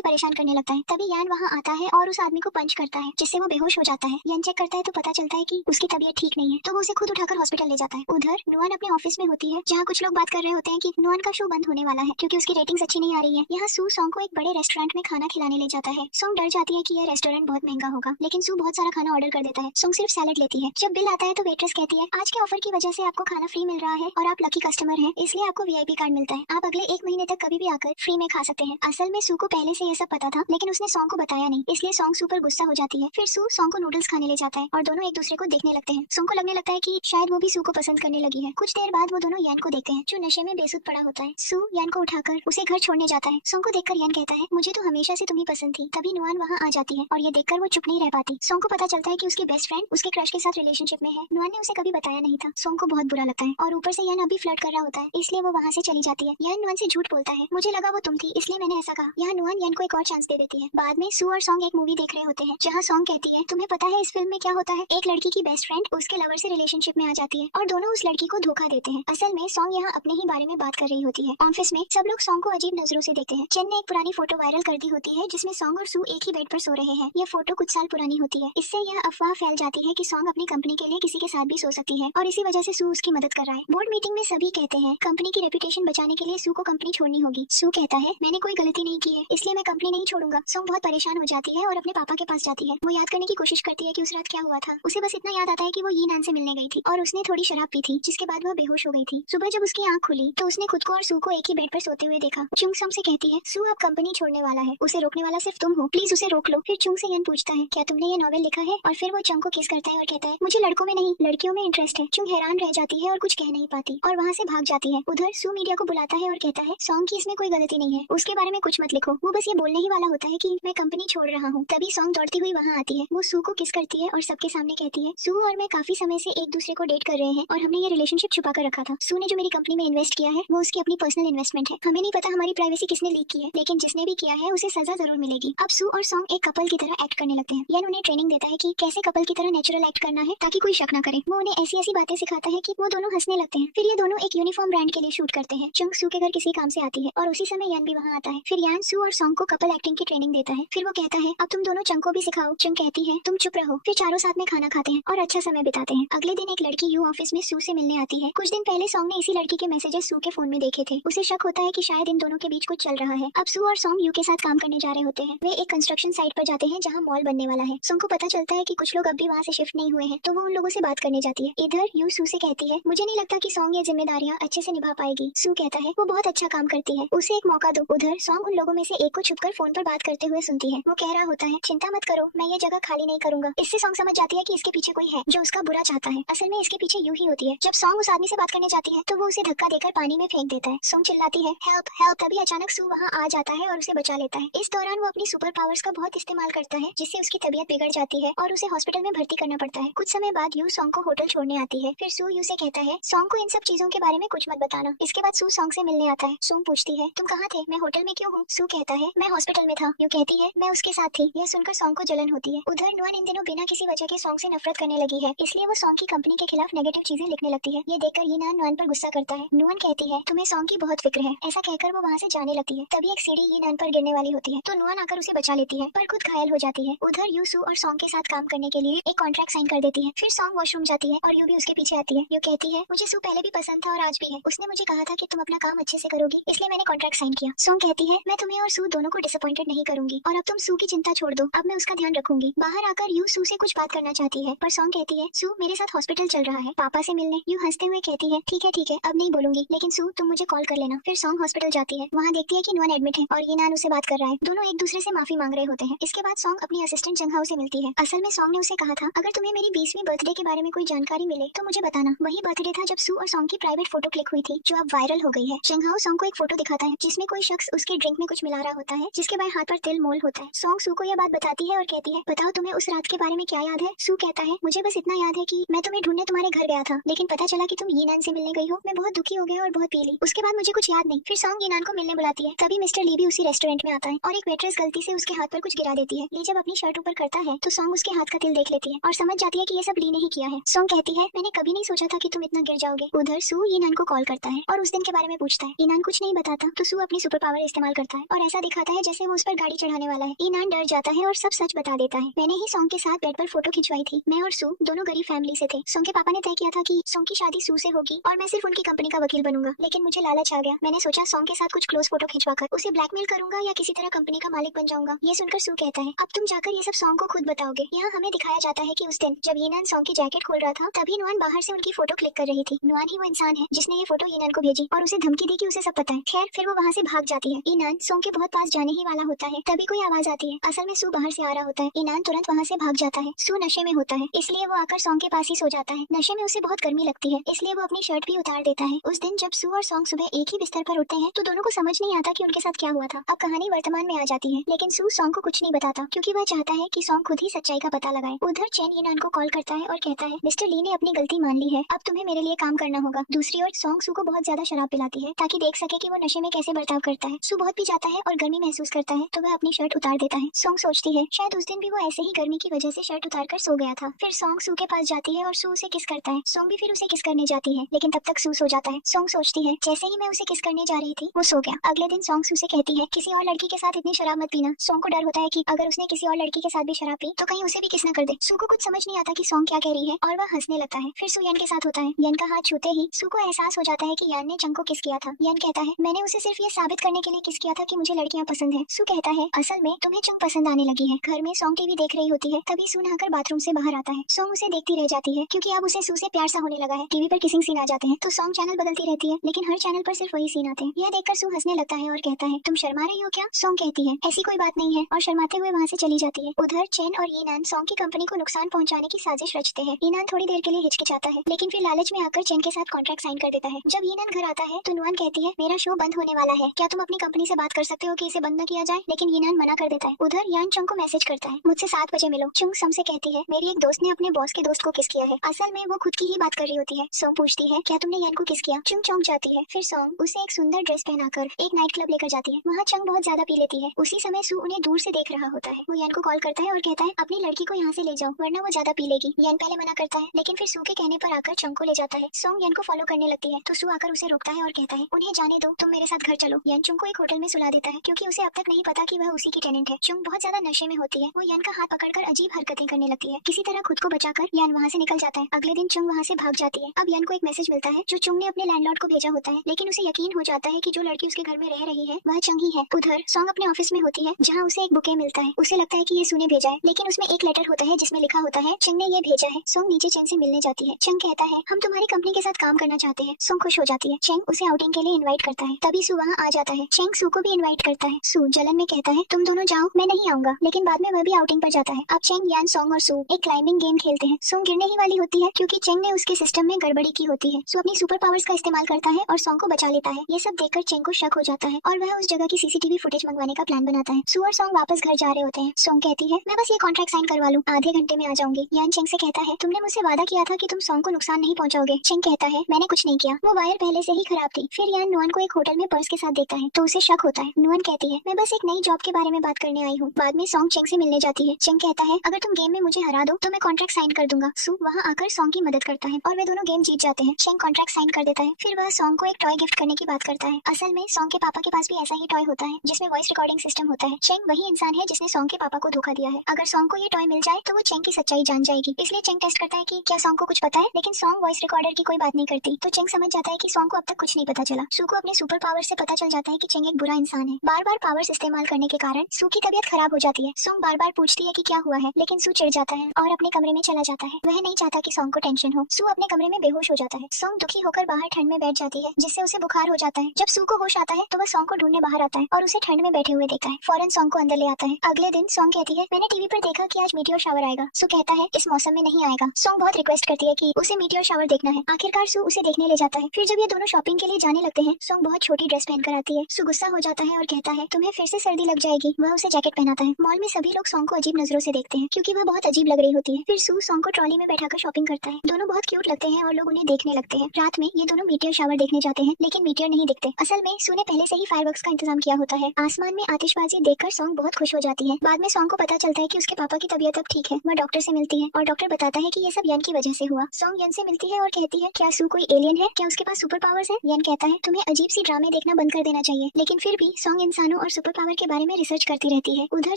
परेशान करने लगता है। तभी यान वहाँ आता है और उस आदमी को पंच करता है जिससे वो बेहोश हो जाता है। यान चेक करता है तो पता चलता है कि उसकी तबीयत ठीक नहीं है, तो वो उसे खुद उठाकर हॉस्पिटल ले जाता है। उधर नुआन अपने ऑफिस में होती है जहाँ कुछ लोग बात कर रहे होते हैं कि नुआन का शो बंद होने वाला है क्योंकि उसकी रेटिंग्स अच्छी नहीं आ रही है। यहाँ सू सॉन्ग को एक बड़े रेस्टोरेंट में खाना खिलाने ले जाता है। सॉन्ग डर जाती है कि यह रेस्टोरेंट बहुत महंगा होगा, लेकिन सू बहुत सारा खाना ऑर्डर कर देता है। सॉन्ग सिर्फ सैलेड लेती है। जब बिल आता है तो वेट्रेस कहती है आज के ऑफर की वजह से आपको खाना फ्री मिल रहा है और आप लकी कस्टमर हैं, इसलिए आपको वीआईपी कार्ड मिलता है। आप अगले 1 महीने तक कभी भी आकर फ्री में खा सकते हैं। असल में सू को पहले से ये सब पता था, लेकिन उसने सॉन्ग को बताया नहीं, इसलिए सॉन्ग सू पर गुस्सा हो जाती है। फिर सू सॉन्ग को नूडल्स खाने ले जाता है और दोनों एक दूसरे को देखने लगते हैं। सॉन्ग को लगने लगता है कि शायद वो भी सू को पसंद करने लगी है। कुछ देर बाद वो दोनों यान को देखते हैं जो नशे में बेसुध पड़ा होता है। सू यान को उठाकर उसे घर छोड़ने जाता है। सॉन्ग को देखकर यान कहता है मुझे तो हमेशा से तुम्ही पसंद थी। तभी नुआन वहाँ आ जाती है और ये देखकर वो चुप नहीं रह पाती। सॉन्ग को पता चलता है कि उसकी बेस्ट फ्रेंड उसके क्रश के साथ रिलेशनशिप में है। नुआन ने उसे कभी बताया नहीं था। सॉन्ग को बहुत बुरा लगता है और ऊपर से यान अभी फ्लर्ट कर रहा होता है, इसलिए वो वहाँ से चली जाती है। यान नुआन से झूठ बोलता है, मुझे लगा वो तुम थी इसलिए मैंने ऐसा कहा। यहाँ नुआन यान को एक और चांस दे देती है। बाद में सू और सॉन्ग एक मूवी देख रहे होते हैं जहाँ सॉन्ग कहती है तुम्हें पता है इस फिल्म में क्या होता है, एक लड़की की बेस्ट फ्रेंड उसके लवर से रिलेशनशिप में आ जाती है और दोनों उस लड़की को धोखा देते हैं। असल में सॉन्ग यहाँ अपने ही बारे में बात कर रही होती है। ऑफिस में सब लोग सॉन्ग को अजीब नजरों से देखते हैं। चेन ने एक पुरानी फोटो वायरल कर दी होती है जिसमें सॉन्ग और सू एक ही बेड पर सो रहे हैं। यह फोटो कुछ साल पुरानी होती है। इससे यह अफवाह फैल जाती है कि सॉन्ग अपनी कंपनी के लिए किसी के साथ भी सो सकती है और इसी वजह से सू उसकी मदद कर रहा है। बोर्ड मीटिंग में सभी कहते हैं कंपनी की रेपुटेशन बचाने के लिए सू को कंपनी छोड़नी होगी। सू कहता है मैंने कोई गलती नहीं की है इसलिए मैं कंपनी नहीं छोड़ूंगा। सॉन्ग बहुत परेशान हो जाती है और अपने पापा के पास जाती है। वो याद करने की कोशिश करती है कि उस रात क्या हुआ था। उसे बस इतना याद आता है कि वो यीनान से मिलने गई थी और उसने थोड़ी शराब पी थी जिसके बाद वो बेहोश हो गई थी। सुबह जब उसकी आंख खुली तो उसने खुद को और सू को एक ही बेड पर सोते हुए देखा। चुंग सम से कहती है सू अब कंपनी छोड़ने वाला है, उसे रोकने वाला सिर्फ तुम हो, प्लीज उसे रोक लो। फिर चुंग से यन पूछता है क्या तुमने ये नॉवेल लिखा है, और फिर वो चंग को किस करता है और कहता है मुझे लड़कों में नहीं लड़कियों में इंटरेस्ट है। चुंग हैरान रह जाती है और कुछ कह नहीं पाती और वहाँ से भाग जाती है। उधर सू मीडिया को बुलाता है और कहता है सॉन्ग की इसमें कोई गलती नहीं है, उसके बारे में कुछ मत लिखो। वो बस ये बोलने ही वाला होता है कि मैं कंपनी छोड़ रहा हूँ। तभी सॉन्ग दौड़ती हुई वहाँ आती है। वो सू को किस करती है और सबके सामने कहती है सू और मैं काफी समय से एक दूसरे को डेट कर रहे हैं और हमने ये रिलेशनशिप छुपा कर रखा था। सू ने जो मेरी कंपनी में इन्वेस्ट किया है वो उसकी अपनी पर्सनल इन्वेस्टमेंट है। हमें नहीं पता हमारी प्राइवेसी किसने लीक की है, लेकिन जिसने भी किया है उसे सजा जरूर मिलेगी। अब सू और सॉन्ग एक कपल की तरह एक्ट करने लगते हैं। यान उन्हें ट्रेनिंग देता है कि कैसे कपल की तरह नेचुरल एक्ट करना है ताकि कोई शक न करे। वो उन्हें ऐसी ऐसी बातें सिखाता है कि वो दोनों हंसने लगते हैं। फिर ये दोनों एक यूनिफॉर्म ब्रांड के लिए शूट करते हैं। चंग सू के घर किसी काम से आती है और उसी समय यान भी वहाँ आता है। फिर यान सू और सॉन्ग को कपल एक्टिंग की ट्रेनिंग देता है। फिर वो कहता है अब तुम दोनों चंग को भी सिखाओ। चंग कहती है तुम चुप रहो। फिर चारों साथ में खाना खाते हैं और अच्छा समय बिताते हैं। अगले दिन एक लड़की यू ऑफिस में सू से मिलने आती है। कुछ दिन पहले सॉन्ग ने इसी लड़की के मैसेजेस सू के फोन में देखे थे। उसे शक होता है कि शायद इन दोनों के बीच कुछ चल रहा है। अब सू और सॉन्ग यू के साथ काम करने जा रहे होते हैं। वे एक कंस्ट्रक्शन साइट पर जाते हैं जहाँ मॉल बनने वाला है। सॉन्ग को पता चलता है कि कुछ लोग अब भी वहाँ से शिफ्ट नहीं हुए हैं, तो वो उन लोगों से बात करने जाती है। इधर यू सू से कहती है मुझे नहीं लगता कि सॉन्ग ये जिम्मेदारियाँ अच्छे से निभा पाएगी। सू कहता है वो बहुत अच्छा काम करती है, उसे एक मौका दो। उधर सॉन्ग उन लोगों में से एक को छुपकर फोन पर बात करते हुए सुनती है। वो कह रहा होता है चिंता मत करो, मैं ये जगह खाली नहीं करूंगा। इससे सॉन्ग समझ जाती है कि इसके पीछे कोई है जो उसका बुरा चाहता है। असल में इसके पीछे यू ही होती है। जब सॉन्ग उस आदमी से बात करने जाती है तो वो उसे धक्का देकर पानी में फेंक देता है। सॉन्ग चिल्लाती है हेल्प हेल्प। तभी अचानक सू वहाँ आ जाता है और उसे बचा लेता है। इस दौरान वो अपनी सुपर पावर्स का बहुत इस्तेमाल करता है जिससे उसकी तबीयत बिगड़ जाती है और उसे हॉस्पिटल में भर्ती करना पड़ता है। कुछ समय बाद यू सॉन्ग को होटल छोड़ने आती है। फिर सू यू से कहता है सॉन्ग को इन सब चीजों के बारे में कुछ मत बताना। इसके बाद सू सॉन्ग से मिलने आता है। सॉन्ग पूछती है तुम कहाँ थे, मैं होटल में क्यों हूँ। सू कहता है मैं हॉस्पिटल में था। यू कहती है मैं उसके साथ थी। यह सुनकर सॉन्ग को जलन होती है। उधर नुआन इन दिनों बिना किसी वजह के सॉन्ग से नफरत करने लगी है, इसलिए वो सॉन्ग की कंपनी के खिलाफ नेगेटिव चीजें लिखने लगती है। ये देखकर यीनान नुआन पर गुस्सा करता है। नुआन कहती है तुम्हें सॉन्ग की बहुत फिक्र है। ऐसा कहकर वो वहाँ से जाने लगती है। तभी एक सीढ़ी यीनान पर गिरने वाली होती है तो नुआन आकर उसे बचा लेती है, पर खुद घायल हो जाती है। उधर यू सू और सॉन्ग के साथ काम करने के लिए एक कॉन्ट्रैक्ट साइन कर देती है। फिर सॉन्ग वॉशरूम जाती है और यू भी उसके पीछे आती है। यू कहती है मुझे सू पहले भी पसंद था और आज भी है। उसने मुझे कहा था कि तुम अपना काम अच्छे से करोगी, इसलिए मैंने कॉन्ट्रैक्ट साइन किया। सॉन्ग कहती है मैं तुम्हें और सू दोनों को डिसअपॉइंटेड नहीं करूंगी और अब तुम सू की चिंता छोड़ दो, अब मैं उसका ध्यान रखूंगी। बाहर आकर यू सू से कुछ बात करना चाहती है, पर सॉन्ग कहती है सू मेरे साथ हॉस्पिटल चल रहा है पापा से मिलने। यू हंसते हुए कहती है ठीक है अब नहीं बोलूंगी, लेकिन सू तुम मुझे कॉल कर लेना। फिर सॉन्ग हॉस्पिटल जाती है। वहाँ देखती है कि नुआन एडमिट है और यीनान उसे बात कर रहा है। दोनों एक दूसरे से माफी मांग रहे होते हैं। इसके बाद सॉन्ग अपनी असिस्टेंट जंगहाओ से मिलती है। असल में सॉन्ग ने उसे कहा था अगर तुम्हें मेरी 20वीं बर्थडे के बारे में कोई जानकारी मिले तो मुझे बताना। वही बर्थडे था जब सू और सॉन्ग की प्राइवेट फोटो क्लिक हुई थी जो अब वायरल हो गई है। जंगहाओ सॉन्ग को एक फोटो दिखाता है जिसमें कोई शख्स उसके ड्रिंक में कुछ मिला रहा होता है जिसके बाएं हाथ पर तिल मोल होता है। सॉन्ग सू को यह बात बताती है और कहती है बताओ तुम्हें उस रात के बारे में क्या याद है। सू कहता है मुझे बस इतना याद है कि मैं तुम्हें ढूंढने तुम्हारे घर गया था, लेकिन पता चला कि तुम यीनान से मिलने गई हो। मैं बहुत दुखी हो गया और बहुत पी ली। उसके बाद मुझे कुछ याद नहीं। फिर सॉन्ग यीनान को मिलने बुलाती है। तभी मिस्टर ली भी उसी रेस्टोरेंट में आता है और एक वेट्रेस गलती से उसके हाथ पर कुछ गिरा देती है। ली जब अपनी शर्ट ऊपर करता है तो सॉन्ग उसके हाथ का तिल देख लेती है और समझ जाती है कि ये सब ली ने ही किया है। सॉन्ग कहती है मैंने कभी नहीं सोचा था कि तुम इतना गिर जाओगे। उधर सू यीनान को कॉल करता है और उस दिन के बारे में पूछता है। ईनान कुछ नहीं बताता तो सू अपनी सुपर पावर इस्तेमाल करता है और ऐसा दिखाता है जैसे वो उस पर गाड़ी चढ़ाने वाला है। ईनान डर जाता है और सब सच बता देता है। मैंने ही सॉन्ग के साथ बेड पर फोटो खिंचवाई थी। मैं और सू दोनों गरीब फैमिली से थे। सॉन्ग के पापा ने तय किया था कि सॉन्ग की शादी सू से होगी और मैं सिर्फ उनकी कंपनी का वकील बनूंगा, लेकिन मुझे लालच आ गया। मैंने सोचा सॉन्ग के साथ कुछ क्लोज फोटो खिंचवाकर उसे ब्लैकमेल करूंगा या किसी तरह कंपनी का मालिक बन जाऊंगा। ये सुनकर सू कहता है, अब तुम जाकर ये सब सॉन्ग को खुद बताओगे। यहाँ हमें दिखाया जाता है कि उस दिन जब ईनान सॉन्ग की जैकेट खोल रहा था तभी नुआन बाहर से उनकी फोटो क्लिक कर रही थी। नुआन ही वो इंसान है जिसने ये फोटो ईनान को भेजी और उसे धमकी दी कि उसे सब पता है। खैर फिर वो वहाँ से भाग जाती है। ईनान सॉन्ग के बहुत पास जाने ही वाला होता है तभी कोई आवाज आती है। असल में सू बाहर से आ रहा होता है। ईनान तुरंत वहाँ से भाग जाता है। सू नशे में होता है इसलिए वो आकर सॉन्ग के पास ही सो जाता है। नशे में उसे बहुत गर्मी लगती है इसलिए वो अपनी शर्ट भी उतार देता है। उस दिन जब सू और सॉन्ग सुबह एक ही बिस्तर पर उठते हैं तो दोनों को समझ नहीं आता कि उनके साथ क्या हुआ था। अब कहानी वर्तमान में आ जाती है लेकिन सू सॉन्ग को कुछ नहीं बताता क्योंकि वह चाहता है कि सॉन्ग खुद ही सच्चाई का पता लगाए। उधर चेन ईनान को कॉल करता है और कहता है, मिस्टर ली ने अपनी गलती मान ली है, अब तुम्हें मेरे लिए काम करना होगा। दूसरी ओर सॉन्ग सू को बहुत ज्यादा शराब पिलाती है ताकि देख सके कि वो नशे में कैसे बर्ताव करता है। सू बहुत पी जाता है और गर्मी महसूस करता है तो वह अपनी शर्ट उतार देता है। सॉन्ग सोचती है शायद उस दिन भी वो ऐसे ही गर्मी की वजह से शर्ट उतार कर सो गया था। फिर सॉन्ग सू के पास जाती है और सू उसे किस करता है। सॉन्ग भी फिर उसे किस करने जाती है लेकिन तब तक सू सो जाता है। सॉन्ग सोचती है जैसे ही मैं उसे किस करने जा रही थी वो सो गया। अगले दिन सॉन्ग सू से कहती है किसी और लड़की के साथ इतनी शराब मत पीना। सॉन्ग को डर होता है कि अगर उसने किसी और लड़की के साथ भी शराब पी तो कहीं उसे भी किस न कर दे। सू को कुछ समझ नहीं आता कि सॉन्ग क्या कह रही है और वह हंसने लगता है। फिर सू यान के साथ होता है। यान का हाथ छूते ही सू को एहसास हो जाता है कि यान ने चंग को किस किया था। यान कहता है मैंने उसे सिर्फ ये साबित करने के लिए किस किया था कि मुझे लड़कियां पसंद है। सू कहता है असल में तुम्हें चंग पसंद आने लगी है। घर में सॉन्ग टीवी देख रही होती है तभी सू नहाकर बाथरूम से बाहर आता है। सॉन्ग उसे देखती रह जाती है क्योंकि अब उसे सू से प्यार सा होने लगा है। टीवी पर किसिंग सीन आ जाते हैं तो सॉन्ग चैनल बदलती रहती है लेकिन हर चैनल पर सिर्फ वही सीन आते हैं। यह देखकर सू हंसने लगता है और कहता है तुम शर्मा रही हो क्या। सॉन्ग कहती है ऐसी कोई बात नहीं है और शर्माते हुए वहाँ से चली जाती है। उधर चेन और ईनान सॉन्ग की कंपनी को नुकसान पहुंचाने की साजिश रचते हैं। ईनान थोड़ी देर के लिए हिचकिचाता है लेकिन फिर लालच में आकर चेन के साथ कॉन्ट्रैक्ट साइन कर देता है। जब ईनान घर आता है तो नुआन कहती है मेरा शो बंद होने वाला है, क्या तुम अपनी कंपनी से बात कर सकते हो कि इसे बंद न किया जाए। लेकिन ईनान मना कर देता है। उधर यान चंग को मैसेज करता है मुझसे 7 बजे मिलो। चुंग सम से कहती है मेरी एक दोस्त ने अपने बॉस के दोस्त को किस किया है। असल में वो खुद की ही बात कर रही होती है। सॉन्ग पूछती है क्या तुमने यान को किस किया। चुंग चौंक जाती है। फिर सॉन्ग उसे एक सुंदर ड्रेस पहनाकर एक नाइट क्लब लेकर जाती है। वहाँ चंग बहुत ज्यादा पी लेती है। उसी समय सू उन्हें दूर से देख रहा होता है। वो यान को कॉल करता है और कहता है अपनी लड़की को यहाँ से ले जाओ वरना वो ज्यादा पी लेगी। यान पहले मना करता है लेकिन फिर सू के कहने पर आकर चंग को ले जाता है। सॉन्ग यान को फॉलो करने लगती है तो सू आकर उसे रोकता है और कहता है उन्हें जाने दो, तुम मेरे साथ घर चलो। यान चुंग को एक होटल में सुला देता है क्योंकि उसे अब तक नहीं पता कि वह उसी की टेनेंट है। चुंग बहुत ज्यादा नशे में होती है। वो यान का हाथ पकड़कर अजीब हरकतें करने लगती है। किसी तरह खुद को बचाकर यान वहाँ से निकल जाता है। अगले दिन चुंग वहाँ से भाग जाती है। अब यान को एक मैसेज मिलता है जो चुंग ने अपने लैंडलॉर्ड को भेजा होता है लेकिन उसे यकीन हो जाता है कि जो लड़की उसके घर में रह रही है वह चंग ही है। उधर सॉन्ग अपने ऑफिस में होती है जहाँ उसे एक बुके मिलता है। उसे लगता है कि ये सू ने भेजा है लेकिन उसमें एक लेटर होता है जिसमें लिखा होता है चंग ने ये भेजा है। सॉन्ग नीचे चंग से मिलने जाती है। चंग कहता है हम तुम्हारी कंपनी के साथ काम करना चाहते हैं। सॉन्ग खुश हो जाती है। चंग उसे आउटिंग के लिए इनवाइट करता है। तभी सू वहाँ आ जाता है। चंग सू को भी इनवाइट करता है। सू जलन में कहता है तुम दोनों जाओ मैं नहीं आऊंगा, लेकिन बाद में वह भी आउटिंग पर जाता है। अब चेंग यान सॉन्ग और सू एक क्लाइंबिंग गेम खेलते हैं। सॉन्ग गिरने ही वाली होती है क्योंकि चेंग ने उसके सिस्टम में गड़बड़ी की होती है। सू अपनी सुपर पावर्स का इस्तेमाल करता है और सॉन्ग को बचा लेता है। ये सब देखकर चेंग को शक हो जाता है और वह उस जगह की सीसीटीवी फुटेज मंगवाने का प्लान बनाता है। सू और सॉन्ग वापस घर जा रहे होते हैं। सॉन्ग कहती है मैं बस ये कॉन्ट्रैक्ट साइन करवा लूं, आधे घंटे में आ जाऊंगी। यान चेंग से कहता है तुमने मुझसे वादा किया था कि तुम सॉन्ग को नुकसान नहीं पहुंचाओगे। चेंग कहता है मैंने कुछ नहीं किया, वो वायर पहले से ही खराब थी। फिर यान नुआन को एक होटल में पर्स के साथ देखता है तो उसे शक होता है। नुआन कहती है मैं बस एक नई जॉब के बारे में बात करने आई हूँ। बाद में सॉन्ग चेंग से मिलने जाती है। चेंग कहता है अगर तुम गेम में मुझे हरा दो तो मैं कॉन्ट्रैक्ट साइन कर दूंगा। सू वहाँ आकर सॉन्ग की मदद करता है और वे दोनों गेम जीत जाते हैं। चेंग कॉन्ट्रैक्ट साइन कर देता है। फिर वह सॉन्ग को एक टॉय गिफ्ट करने की बात करता है। असल में सॉन्ग के पापा के पास भी ऐसा ही टॉय होता है जिसमें वॉइस रिकॉर्डिंग सिस्टम होता है। चेंग वही इंसान है जिसने सॉन्ग के पापा को धोखा दिया है। अगर सॉन्ग को ये टॉय मिल जाए तो वो चेंग की सच्चाई जान जाएगी। इसलिए चेंग टेस्ट करता है कि क्या सॉन्ग को कुछ पता है, लेकिन सॉन्ग वॉइस रिकॉर्डर की कोई बात नहीं करती। तो चेंग समझ जाता है कि सॉन्ग को अब तक कुछ नहीं पता चला। सू को अपने सुपर पावर से पता चल जाता है कि चेंग एक बुरा इंसान है। बार बार पावर्स इस्तेमाल करने के कारण सू की तबीयत खराब हो जाती है। सॉन्ग बार बार पूछती है कि क्या हुआ है लेकिन सू चिढ़ जाता है और अपने कमरे में चला जाता है। वह नहीं चाहता कि सॉन्ग को टेंशन हो। सू अपने कमरे में बेहोश हो जाता है। सॉन्ग दुखी होकर बाहर ठंड में बैठ जाती है जिससे उसे बुखार हो जाता है। जब सू को होश आता है तो वह सॉन्ग को ढूंढने बाहर आता है और उसे ठंड में बैठे हुए देखता है। फौरन सॉन्ग को अंदर ले आता है। अगले दिन सॉन्ग कहती है मैंने टीवी पर देखा कि आज मीटियोर शावर आएगा। सू कहता है इस मौसम में नहीं आएगा। सॉन्ग बहुत रिक्वेस्ट करती है कि उसे मीटियोर शावर देखना है। आखिरकार सू उसे देखने ले जाता है। फिर जब ये दोनों शॉपिंग के लिए जाने लगते हैं सॉन्ग बहुत छोटी ड्रेस पहनकर आती है। सू गुस्सा हो जाता है और कहता है तुम्हें फिर से सर्दी लग जाएगी। वह उसे जैकेट पहनाता है। मॉल में सभी लोग सॉन्ग को अजीब नजरों से देखते हैं क्योंकि वह बहुत अजीब लग रही होती है। फिर सू सॉन्ग को ट्रॉली में बैठाकर शॉपिंग करता है। दोनों बहुत क्यूट लगते हैं और लोग उन्हें देखने लगते हैं। रात में ये दोनों मीटियोर शावर देखने जाते हैं लेकिन मीटियोर नहीं दिखते। असल में सू ने पहले से ही फायरवर्क्स का इंतजाम किया होता है। आसमान में आतिशबाजी देखकर सॉन्ग बहुत खुश हो जाती है। बाद में सॉन्ग को पता चलता है कि उसके पापा की तबीयत अब ठीक है। वह डॉक्टर से मिलती है और डॉक्टर बताता है कि ये सब यान की वजह से हुआ। सॉन्ग यान से मिलती है और कहती है क्या सू कोई एलियन है, क्या उसके पास सुपर सुपर पावर्स हैं? यान कहता है तुम्हें अजीब सी ड्रामे देखना बंद कर देना चाहिए, लेकिन फिर भी सॉन्ग इंसानों और सुपर पावर के बारे में रिसर्च करती रहती है। उधर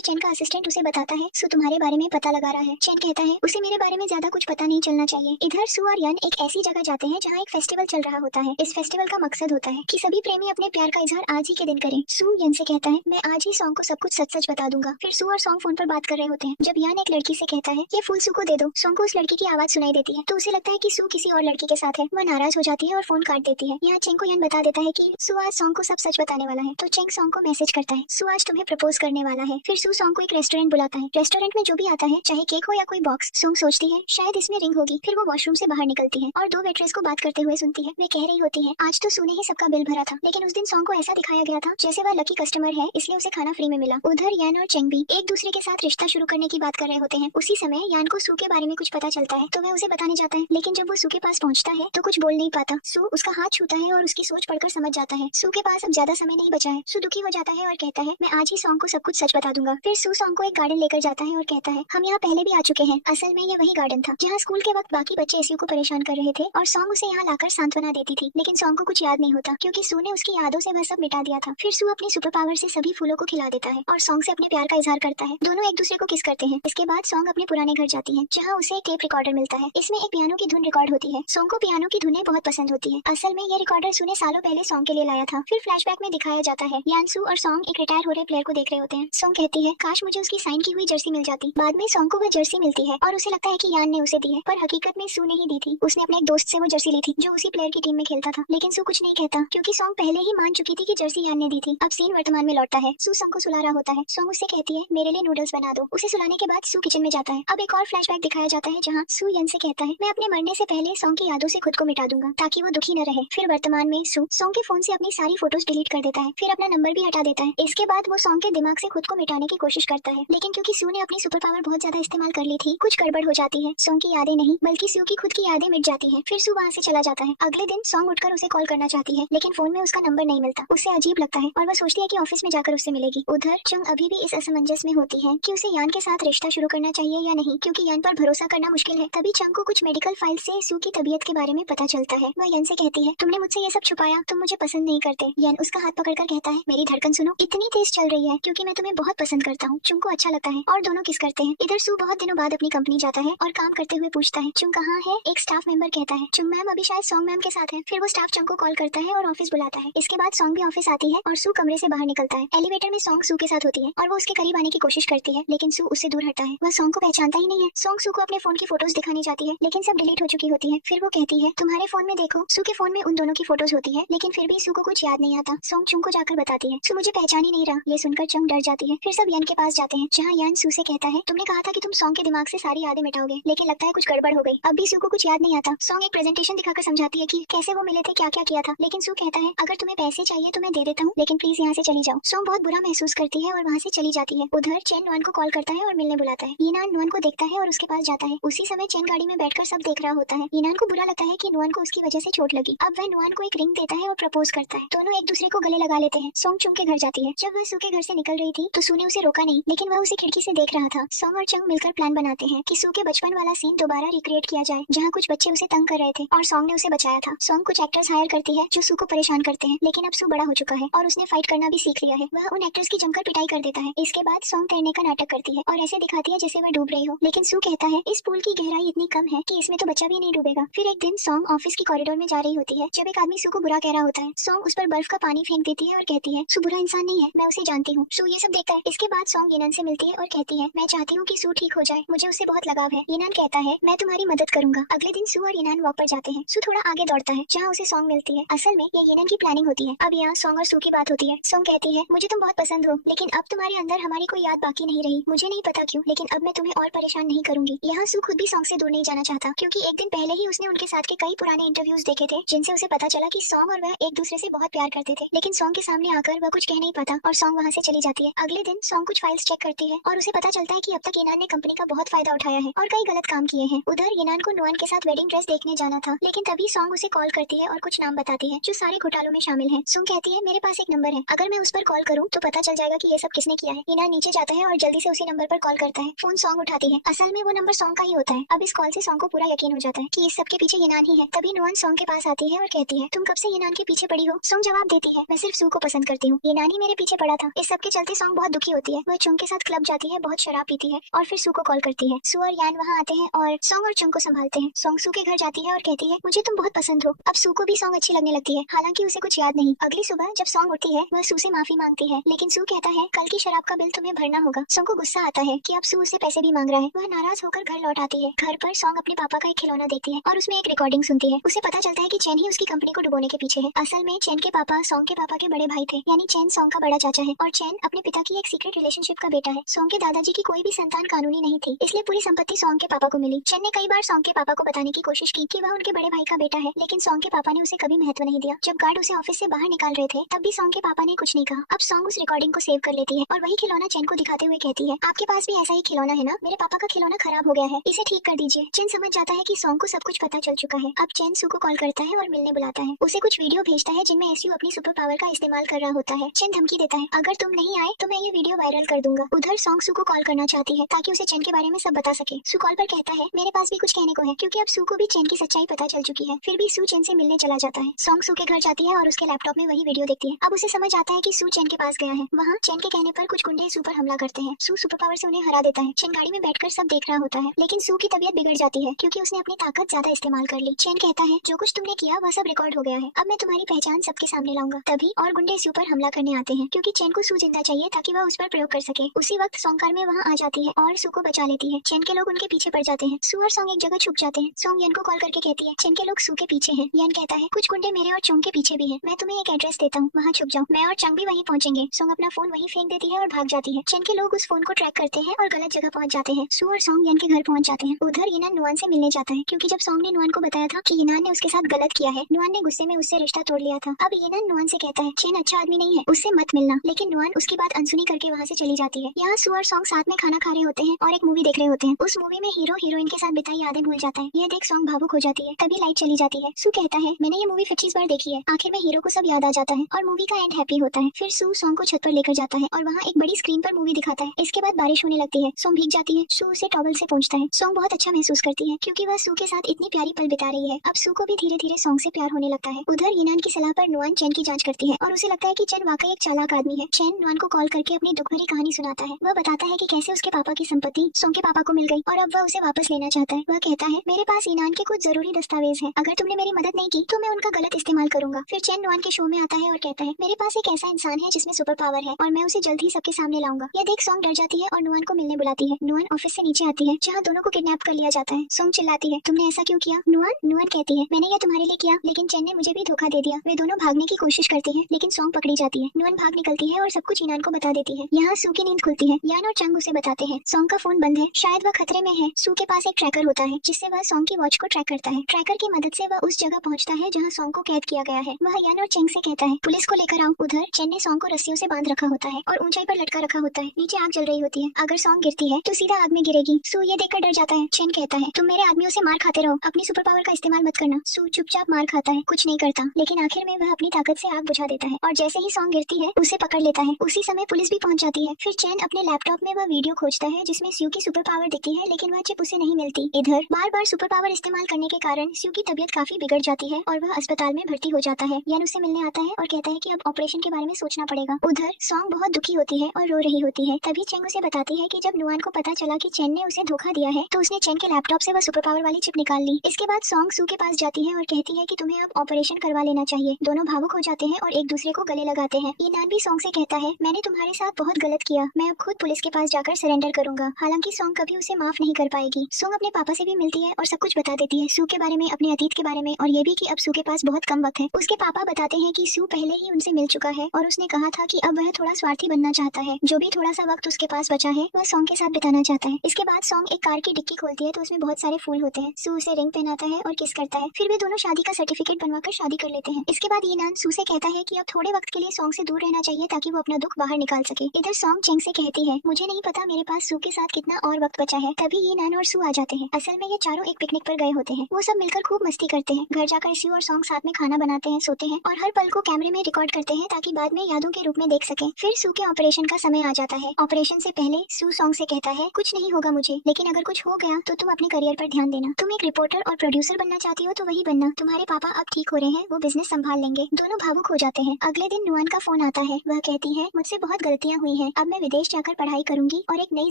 चेन का असिस्टेंट उसे बताता है सू तुम्हारे बारे में पता लगा रहा है। चेन कहता है उसे मेरे बारे में ज्यादा कुछ पता नहीं चलना चाहिए। इधर सू और यान एक ऐसी जगह जाते हैं जहाँ एक फेस्टिवल चल रहा होता है। इस फेस्टिवल का मकसद होता है कि सभी प्रेमी अपने प्यार का इजहार आज ही के दिन करें। सू यान से कहता है मैं आज ही सॉन्ग को सब कुछ सच सच बता दूंगा। फिर सू और सॉन्ग फोन पर बात कर रहे होते हैं जब यान एक लड़की से कहता है ये फूल सू को दे दो। सॉन्ग को उस लड़की की आवाज सुनाई देती है तो उसे लगता है कि सू किसी और लड़की के साथ है। वह नाराज हो जाती है और फोन काट देती है। यहाँ चेंग को यान बता देता है कि सू आज सॉन्ग को सब सच बताने वाला है। तो चेंग सॉन्ग को मैसेज करता है सू आज तुम्हें प्रपोज करने वाला है। फिर सू सॉन्ग को एक रेस्टोरेंट बुलाता है। रेस्टोरेंट में जो भी आता है चाहे केक हो या कोई बॉक्स, सॉन्ग सोचती है शायद इसमें रिंग होगी। फिर वो वॉशरूम से बाहर निकलती है और दो वेट्रेस को बात करते हुए सुनती है। वे कह रही होती है आज तो सू ने ही सबका बिल भरा था, लेकिन उस दिन सॉन्ग को ऐसा दिखाया गया था जैसे वह लकी कस्टमर है इसलिए उसे खाना फ्री में मिला। उधर यान और चेंग भी एक दूसरे के साथ रिश्ता शुरू करने की बात कर रहे होते हैं। उसी समय यान को सू के बारे में कुछ पता चलता है तो वह उसे बताने जाता है, लेकिन जब वो सू के पास पहुंचता है तो कुछ बोल नहीं पाता। सू उसका हाथ छूता है और उसकी सोच पढ़कर समझ जाता है सू के पास अब ज्यादा समय नहीं बचा है। सू दुखी हो जाता है और कहता है मैं आज ही सॉन्ग को सब कुछ सच बता दूंगा। फिर सू सॉन्ग को एक गार्डन लेकर जाता है और कहता है हम यहाँ पहले भी आ चुके हैं। असल में यह वही गार्डन था जहाँ स्कूल के वक्त बाकी बच्चे एसयू को परेशान कर रहे थे और सॉन्ग उसे यहाँ लाकर सांत्वना देती थी, लेकिन सॉन्ग को कुछ याद नहीं होता क्योंकि सू ने उसकी यादों से वह सब मिटा दिया था। फिर सू अपनी सुपर पावर से सभी फूलों को खिला देता है और सॉन्ग से अपने प्यार का इजहार करता है। दोनों एक दूसरे को किस करते हैं। इसके बाद सॉन्ग अपने पुराने घर जाती है जहाँ उसे एक टेप रिकॉर्डर मिलता है। इसमें एक पियानो की धुन रिकॉर्ड होती है। सॉन्ग को पियानो की धुनें बहुत पसंद होती है। असल में यह रिकॉर्डर सू ने सालों पहले सॉन्ग के लिए लाया था। फिर फ्लैशबैक में दिखाया जाता है यान, सू और सॉन्ग एक रिटायर हो रहे प्लेयर को देख रहे होते हैं। सॉन्ग कहती है काश मुझे उसकी साइन की हुई जर्सी मिल जाती। बाद में सॉन्ग को वह जर्सी मिलती है और उसे लगता है कि यान ने उसे दी है, पर हकीकत में सू ने ही दी थी। उसने अपने एक दोस्त से वो जर्सी ली थी जो उसी प्लेयर की टीम में खेलता था, लेकिन सू कुछ नहीं कहता क्योंकि सॉन्ग पहले ही मान चुकी थी कि जर्सी यान ने दी थी। अब सीन वर्तमान में लौटता है। सू सॉन्ग को सुला रहा होता है। सॉन्ग उससे कहती है मेरे लिए नूडल्स बना दो। उसे सुलाने के बाद सू किचन में जाता है। अब एक और फ्लैशबैक दिखाया जाता है जहाँ सू यान से कहता है मैं अपने मरने से पहले सॉन्ग की यादों से खुद को मिटा दूंगा ताकि वो दुखी न रहे। फिर वर्तमान में सू सॉन्ग के फोन से अपनी सारी फोटोज डिलीट कर देता है, फिर अपना नंबर भी हटा देता है। इसके बाद वो सॉन्ग के दिमाग से खुद को मिटाने की कोशिश करता है, लेकिन क्योंकि सू ने अपनी सुपर पावर बहुत ज्यादा इस्तेमाल कर ली थी कुछ गड़बड़ हो जाती है। सॉन्ग की यादें नहीं बल्कि सू की खुद की यादें मिट जाती है। फिर सू वहाँ से चला जाता है। अगले दिन सॉन्ग उठकर उसे कॉल करना चाहती है, लेकिन फोन में उसका नंबर नहीं मिलता। उसे अजीब लगता है और वह सोचती है कि ऑफिस में जाकर उससे मिलेगी। उधर चंग अभी भी इस असमंजस में होती है कि उसे यान के साथ रिश्ता शुरू करना चाहिए या नहीं, क्योंकि यान पर भरोसा करना मुश्किल है। तभी चंग को कुछ मेडिकल फाइल से सू की तबीयत के बारे में पता चलता है। वह यान से कहती है तुमने मुझसे ये सब छुपाया, तुम मुझे पसंद नहीं करते। यान उसका हाथ पकड़कर कहता है मेरी धड़कन सुनो, इतनी तेज चल रही है क्योंकि मैं तुम्हें बहुत पसंद करता हूँ। चुंग को अच्छा लगता है और दोनों किस करते हैं। इधर सू बहुत दिनों बाद अपनी कंपनी जाता है और काम करते हुए पूछता है चुंग कहाँ है। एक स्टाफ मेंबर कहता है चुंग मैम अभी शायद सॉन्ग मैम के साथ है। फिर वो स्टाफ चंग को कॉल करता है और ऑफिस बुलाता है। इसके बाद सॉन्ग भी ऑफिस आती है और सू कमरे से बाहर निकलता है। एलिवेटर में सॉन्ग सू के साथ होती है और वो उसके करीब आने की कोशिश करती है, लेकिन सू उससे दूर हटता है। वह सॉन्ग को पहचानता ही नहीं है। सॉन्ग सू को अपने फोन की फोटोज दिखानी जाती है, लेकिन सब डिलीट हो चुकी होती है। फिर वो कहती है तुम्हारे फोन में देखो। सू के फोन में उन दोनों की फोटोज होती है, लेकिन फिर भी सू को कुछ याद नहीं आता। सॉन्ग चुंग को जाकर बताती है सू मुझे पहचान ही नहीं रहा। ये सुनकर चंग डर जाती है। फिर सब यान के पास जाते हैं जहाँ यान सू से कहता है तुमने कहा था कि तुम सॉन्ग के दिमाग से सारी यादें मिटाओगे, लेकिन लगता है कुछ गड़बड़ हो गई। अब भी सू को कुछ याद नहीं आता। सॉन्ग एक प्रेजेंटेशन दिखाकर समझाती है कि कैसे वो मिले थे, क्या क्या किया था, लेकिन सू कहता है अगर तुम्हें पैसे चाहिए तो मैं दे देता हूँ, लेकिन प्लीज यहाँ से चली जाओ। सॉन्ग बहुत बुरा महसूस करती है और वहाँ से चली जाती है। उधर चेन नुआन को कॉल करता है और मिलने बुलाता है। ईनान नुआन को देखता है और उसके पास जाता है। उसी समय चेन गाड़ी में बैठकर सब देख रहा होता है। ईनान को बुरा लगता है कि नुआन को उसकी वजह से चोट लगी। अब वह नुआन को एक रिंग देता है और प्रपोज करता है। दोनों एक दूसरे को गले लगा लेते हैं। सॉन्ग चुंग के घर जाती है। जब वह सू के घर से निकल रही थी तो सू ने उसे रोका नहीं, लेकिन वह उसे खिड़की से देख रहा था। सॉन्ग और चंग मिलकर प्लान बनाते हैं कि सू के बचपन वाला सीन दोबारा रिक्रिएट किया जाए जहाँ कुछ बच्चे उसे तंग कर रहे थे और सॉन्ग ने उसे बचाया था। सॉन्ग कुछ एक्टर्स हायर करती है जो सू को परेशान करते हैं, लेकिन अब सू बड़ा हो चुका है और उसने फाइट करना भी सीख लिया है। वह उन एक्टर्स की जमकर पिटाई कर देता है। इसके बाद सॉन्ग तैरने का नाटक करती है और ऐसे दिखाती है जैसे वह डूब रही हो, लेकिन सू कहता है इस पूल की गहराई इतनी कम है कि इसमें तो बच्चा भी नहीं डूबेगा। फिर एक दिन सॉन्ग ऑफिस की कॉरिडोर में जा रही होती है जब एक आदमी सू को बुरा कह रहा होता है। सॉन्ग उस पर बर्फ का पानी फेंक देती है और कहती है सू बुरा इंसान नहीं है, मैं उसे जानती हूँ। सू ये सब देखता है। इसके बाद सॉन्ग ईनान से मिलती है और कहती है मैं चाहती हूँ कि सू ठीक हो जाए, मुझे उससे बहुत लगाव है। ईनान कहता है मैं तुम्हारी मदद करूंगा। अगले दिन सू और ईनान वॉक पर जाते हैं। सू थोड़ा आगे दौड़ता है जहाँ उसे सॉन्ग मिलती है। असल में ये ईनान की प्लानिंग होती है। अब यहाँ सॉन्ग और सू की बात होती है। सॉन्ग कहती है मुझे तुम बहुत पसंद हो, लेकिन अब तुम्हारे अंदर हमारी कोई याद बाकी नहीं रही। मुझे नहीं पता क्यों, लेकिन अब मैं तुम्हें और परेशान नहीं करूंगी। यहाँ सू खुद भी सॉन्ग से दूर नहीं जाना चाहता क्योंकि एक दिन पहले ही उसने उनके साथ के कई पुराने इंटरव्यूज देखे थे जिनसे उसे पता चला कि सॉन्ग और वह एक दूसरे से बहुत प्यार करते थे, लेकिन सॉन्ग के सामने आकर वह कुछ कह नहीं पाता और सॉन्ग वहाँ से चली जाती है। अगले दिन सॉन्ग कुछ फाइल्स चेक करती है और उसे पता चलता है कि अब तक ईनान ने कंपनी का बहुत फायदा उठाया है और कई गलत काम किए हैं। उधर ईनान को नुआन के साथ वेडिंग ड्रेस देखने जाना था, लेकिन तभी सॉन्ग उसे कॉल करती है और कुछ नाम बताती है जो सारे घोटालों में शामिल है। सॉन्ग कहती है मेरे पास एक नंबर है, अगर मैं उस पर कॉल करूँ तो पता चल जाएगा कि ये सब किसने किया है। ईनान नीचे जाता है और जल्दी से उसी नंबर पर कॉल करता है। फोन सॉन्ग उठाती है। असल में वो नंबर सॉन्ग का ही होता है। अब इस कॉल से सॉन्ग को पूरा यकीन हो जाता है कि इस सब के पीछे ईनान ही है। तभी नुआन सॉन्ग के पास आती आती है और कहती है तुम कब से येनान के पीछे पड़ी हो। सोंग जवाब देती है मैं सिर्फ सू को पसंद करती हूँ, येनान ही मेरे पीछे पड़ा था। इस सब के चलते सोंग बहुत दुखी होती है। वह चुंग के साथ क्लब जाती है, बहुत शराब पीती है और फिर सू को कॉल करती है। सू और यान वहाँ आते हैं और सोंग और चुंग को संभालते हैं। सोंग सू के घर जाती है और कहती है मुझे तुम बहुत पसंद हो। अब सू को भी सोंग अच्छी लगने लगती है, हालांकि उसे कुछ याद नहीं। अगली सुबह जब सोंग उठती है वह सू से माफी मांगती है, लेकिन सू कहता है कल की शराब का बिल तुम्हें भरना होगा। सोंग को गुस्सा आता है कि अब सू उसे पैसे भी मांग रहा है। वह नाराज होकर घर लौट आती है। घर पर सोंग अपने पापा का एक खिलौना देखती है और उसमें एक रिकॉर्डिंग सुनती है। उसे पता चलता है कि चैन ही उसकी कंपनी को डुबोने के पीछे है। असल में चैन के पापा सोंग के पापा के बड़े भाई थे, यानी चैन सोंग का बड़ा चाचा है और चैन अपने पिता की एक सीक्रेट रिलेशनशिप का बेटा है। सोंग के दादाजी की कोई भी संतान कानूनी नहीं थी, इसलिए पूरी संपत्ति सोंग के पापा को मिली। चैन ने कई बार सोंग के पापा को बताने की कोशिश की कि वह उनके बड़े भाई का बेटा है, लेकिन सोंग के पापा ने उसे कभी महत्व नहीं दिया। जब गार्ड उसे ऑफिस से बाहर निकाल रहे थे तब भी सोंग के पापा ने कुछ नहीं कहा। अब सोंग उस रिकॉर्डिंग को सेव कर लेती है और वही खिलौना चैन को दिखाते हुए कहती है आपके पास भी ऐसा ही खिलौना है ना, मेरे पापा का खिलौना खराब हो गया है, इसे ठीक कर दीजिए। चैन समझ जाता है कि सोंग को सब कुछ पता चल चुका है। अब चैन सू को कॉल करता है और मिलने बुलाता है। उसे कुछ वीडियो भेजता है जिनमें एसयू अपनी सुपर पावर का इस्तेमाल कर रहा होता है। चैन धमकी देता है अगर तुम नहीं आए तो मैं ये वीडियो वायरल कर दूंगा। उधर सोंग सू को कॉल करना चाहती है ताकि उसे चैन के बारे में सब बता सके। सू कॉल पर कहता है मेरे पास भी कुछ कहने को है, क्योंकि अब सू को भी चैन की सच्चाई पता चल चुकी है। फिर भी सू चैन से मिलने चला जाता है। सोंग सू के घर जाती है और उसके लैपटॉप में वही वीडियो देखती है। अब उसे समझ आता है कि सू चैन के पास गया है। वहाँ चैन के कहने पर कुछ गुंडे सू पर हमला करते हैं। सू सुपर पावर से उन्हें हरा देता है। चैन गाड़ी में बैठकर सब देख रहा होता है, लेकिन सू की तबीयत बिगड़ जाती है क्योंकि उसने अपनी ताकत ज्यादा इस्तेमाल कर ली। चैन कहता है जो कुछ तुमने किया वह सब रिकॉर्ड हो गया है, अब मैं तुम्हारी पहचान सबके सामने लाऊंगा। तभी और गुंडे सू पर हमला करने आते हैं क्योंकि चैन को सू जिंदा चाहिए ताकि वह उस पर प्रयोग कर सके। उसी वक्त सोंग कार में वहाँ आ जाती है और सू को बचा लेती है। चैन के लोग उनके पीछे पड़ जाते हैं। सू और सोंग एक जगह छुप जाते हैं। सोंग यन को कॉल करके कहती है चैन के लोग सू के पीछे हैं। यन कहता है कुछ गुंडे मेरे और चुंग के पीछे भी हैं, मैं तुम्हें एक एड्रेस देता हूँ, वहाँ छुप जाओ, मैं और चंग भी वहीं पहुंचेंगे। सोंग अपना फोन वहीं फेंक देती है और भाग जाती है। चैन के लोग उस फोन को ट्रैक करते हैं और गलत जगह पहुंच जाते हैं। सू और सोंग यन के घर पहुंच जाते हैं। उधर येनान नुआन से मिलने जाता है क्योंकि जब सोंग ने नुआन को बताया था कि येनान ने उसके साथ गलत किया है, नुआन ने गुस्से में उससे रिश्ता तोड़ लिया था। अब येनान नुआन से कहता है चैन अच्छा आदमी नहीं है, उससे मत मिलना, लेकिन नुआन उसकी बात अनसुनी करके वहाँ से चली जाती है। यहाँ सू और सोंग साथ में खाना खा रहे होते हैं और एक मूवी देख रहे होते हैं। उस मूवी में हीरो हीरोइन के साथ बिताई यादें भूल जाता है। यह देख सोंग भावुक हो जाती है। तभी लाइट चली जाती है। सू कहता है मैंने ये मूवी 25 बार देखी है। आखिर में हीरो को सब याद आ जाता है और मूवी का एंड हैप्पी होता है। फिर सू सोंग को छत पर लेकर जाता है और वहाँ एक बड़ी स्क्रीन पर मूवी दिखाता है। इसके बाद बारिश होने लगती है। सोंग भीग जाती है। सू उसे टॉवल से पोंछता है। सोंग बहुत अच्छा महसूस करती है क्योंकि वह सू के साथ इतनी प्यारी पल बिता रही है। अब सू को भी धीरे धीरे सोंग से प्यार होने लगता है। उधर येनान की सलाह पर नुआन चैन की जांच करती है और उसे लगता है कि चैन वाकई एक चालाक आदमी है। चैन नुआन को कॉल करके अपनी दुख भरी कहानी सुनाता है। वह बताता है कि कैसे उसके पापा की संपत्ति सोंग के पापा को मिल गई और अब वह उसे वापस लेना चाहता है। वह कहता है मेरे पास येनान के कुछ जरूरी दस्तावेज है, अगर तुमने मेरी मदद नहीं की तो मैं उनका गलत इस्तेमाल करूंगा। फिर चैन नुआन के शो में आता है और कहता है मेरे पास एक ऐसा इंसान है जिसमें सुपर पावर है और मैं उसे जल्द ही सबके सामने लाऊंगा। यह देख सोंग डर जाती है और नुआन को मिलने बुलाती है। नुआन ऑफिस से नीचे आती है जहाँ दोनों को किडनैप कर लिया जाता है। सोंग चिल्लाती है तुमने ऐसा क्यों किया? नुआन कहती है मैंने यह तुम्हारे लिए किया, लेकिन चैन ने मुझे भी धोखा दे दिया। वे दोनों भागने की कोशिश करते हैं लेकिन सोंग पकड़ी जाती है। नुआन भाग निकलती है और सब कुछ येनान को बता देती है। यहाँ सू की नींद खुलती है। यान और चंग उसे बताते हैं सोंग का फोन बंद है, शायद वह खतरे में है। सू के पास एक ट्रैकर होता है जिससे वह सोंग की वॉच को ट्रैक करता है। ट्रैकर की मदद से वह उस जगह पहुंचता है जहाँ सोंग को कैद किया गया है। वह यान और चेंग से कहता है पुलिस को लेकर आओ। उधर चैन ने सोंग को रस्सियों से बांध रखा होता है और ऊंचाई पर लटका रखा होता है। नीचे आग जल रही होती है। अगर सोंग गिरती है तो सीधा आग में गिरेगी। सू ये देखकर डर जाता है। चैन कहता है तुम मेरे आदमियों से मार खाते रहो, अपनी सुपर पावर का इस्तेमाल मत करना। सू चुपचाप मार खाता है, कुछ नहीं करता, लेकिन आखिर में वह अपनी ताकत से आग बुझा देता है और जैसे ही सोंग गिरती है उसे पकड़ लेता है। उसी समय पुलिस भी पहुंच जाती है। फिर चैन अपने लैपटॉप में वह वीडियो खोजता है जिसमें स्यू की सुपर पावर दिखती है, लेकिन वह चिप उसे नहीं मिलती। इधर बार बार सुपर पावर इस्तेमाल करने के कारण स्यू की तबीयत काफी बिगड़ जाती है और वह अस्पताल में भर्ती हो जाता है। यान उससे मिलने आता है और कहता है कि अब ऑपरेशन के बारे में सोचना पड़ेगा। उधर सोंग बहुत दुखी होती है और रो रही होती है। तभी चैन उसे बताती है कि जब नुआन को पता चला कि चैन ने उसे धोखा दिया है तो उसने चैन के लैपटॉप से वह सुपर पावर वाली चिप निकाल ली। इसके बाद सोंग सू के पास जाती है और कहती है कि तुम्हें अब ऑपरेशन करवा लेना चाहिए। दोनों भावुक हो जाते हैं और एक दूसरे को गले लगाते हैं। येनान भी सोंग से कहता है मैंने तुम्हारे साथ बहुत गलत किया, मैं अब खुद पुलिस के पास जाकर सरेंडर करूंगा। हालांकि सोंग कभी उसे माफ नहीं कर पाएगी। सोंग अपने पापा से भी मिलती है और सब कुछ बता देती है, सू के बारे में, अपने अतीत के बारे में और ये भी कि अब सू के पास बहुत कम वक्त है। उसके पापा बताते हैं कि सू पहले ही उनसे मिल चुका है और उसने कहा था कि अब वह थोड़ा स्वार्थी बनना चाहता है। जो भी थोड़ा सा वक्त उसके पास बचा है वह सोंग के साथ बिताना चाहता है। इसके बाद सोंग एक कार की डिक्की खोलती है तो उसमें बहुत सारे फूल होते हैं। सू उसे रिंग पहनाता है और किस करता है। फिर वे दोनों शादी का सर्टिफिकेट बनवाकर शादी कर लेते हैं। इसके बाद येनान सू से कहता है कि अब थोड़े वक्त के लिए सोंग से दूर रहना चाहिए ताकि वो अपना दुख बाहर निकाल सके। इधर सोंग चेंग से कहती है मुझे नहीं पता मेरे पास सू के साथ कितना और वक्त बचा है। तभी येनान और सू आ जाते हैं। असल में ये चारों एक पिकनिक पर गए होते हैं। वो सब मिलकर खूब मस्ती करते हैं। घर जाकर सू और सोंग साथ में खाना बनाते हैं, सोते हैं और हर पल को कैमरे में रिकॉर्ड करते हैं ताकि बाद में यादों के रूप में देख सके। फिर सू के ऑपरेशन का समय आ जाता है। ऑपरेशन से पहले सू सोंग से कहता है कुछ नहीं होगा मुझे, लेकिन अगर कुछ हो गया तो तुम अपने करियर पर ध्यान देना। तुम एक रिपोर्टर और प्रोड्यूसर बनना चाहती हो तो वही बनना, तुम्हारा तुम्हारे पापा अब ठीक हो रहे हैं, वो बिजनेस संभाल लेंगे। दोनों भावुक हो जाते हैं। अगले दिन नुआन का फोन आता है। वह कहती है, मुझसे बहुत गलतियां हुई हैं, अब मैं विदेश जाकर पढ़ाई करूंगी और एक नई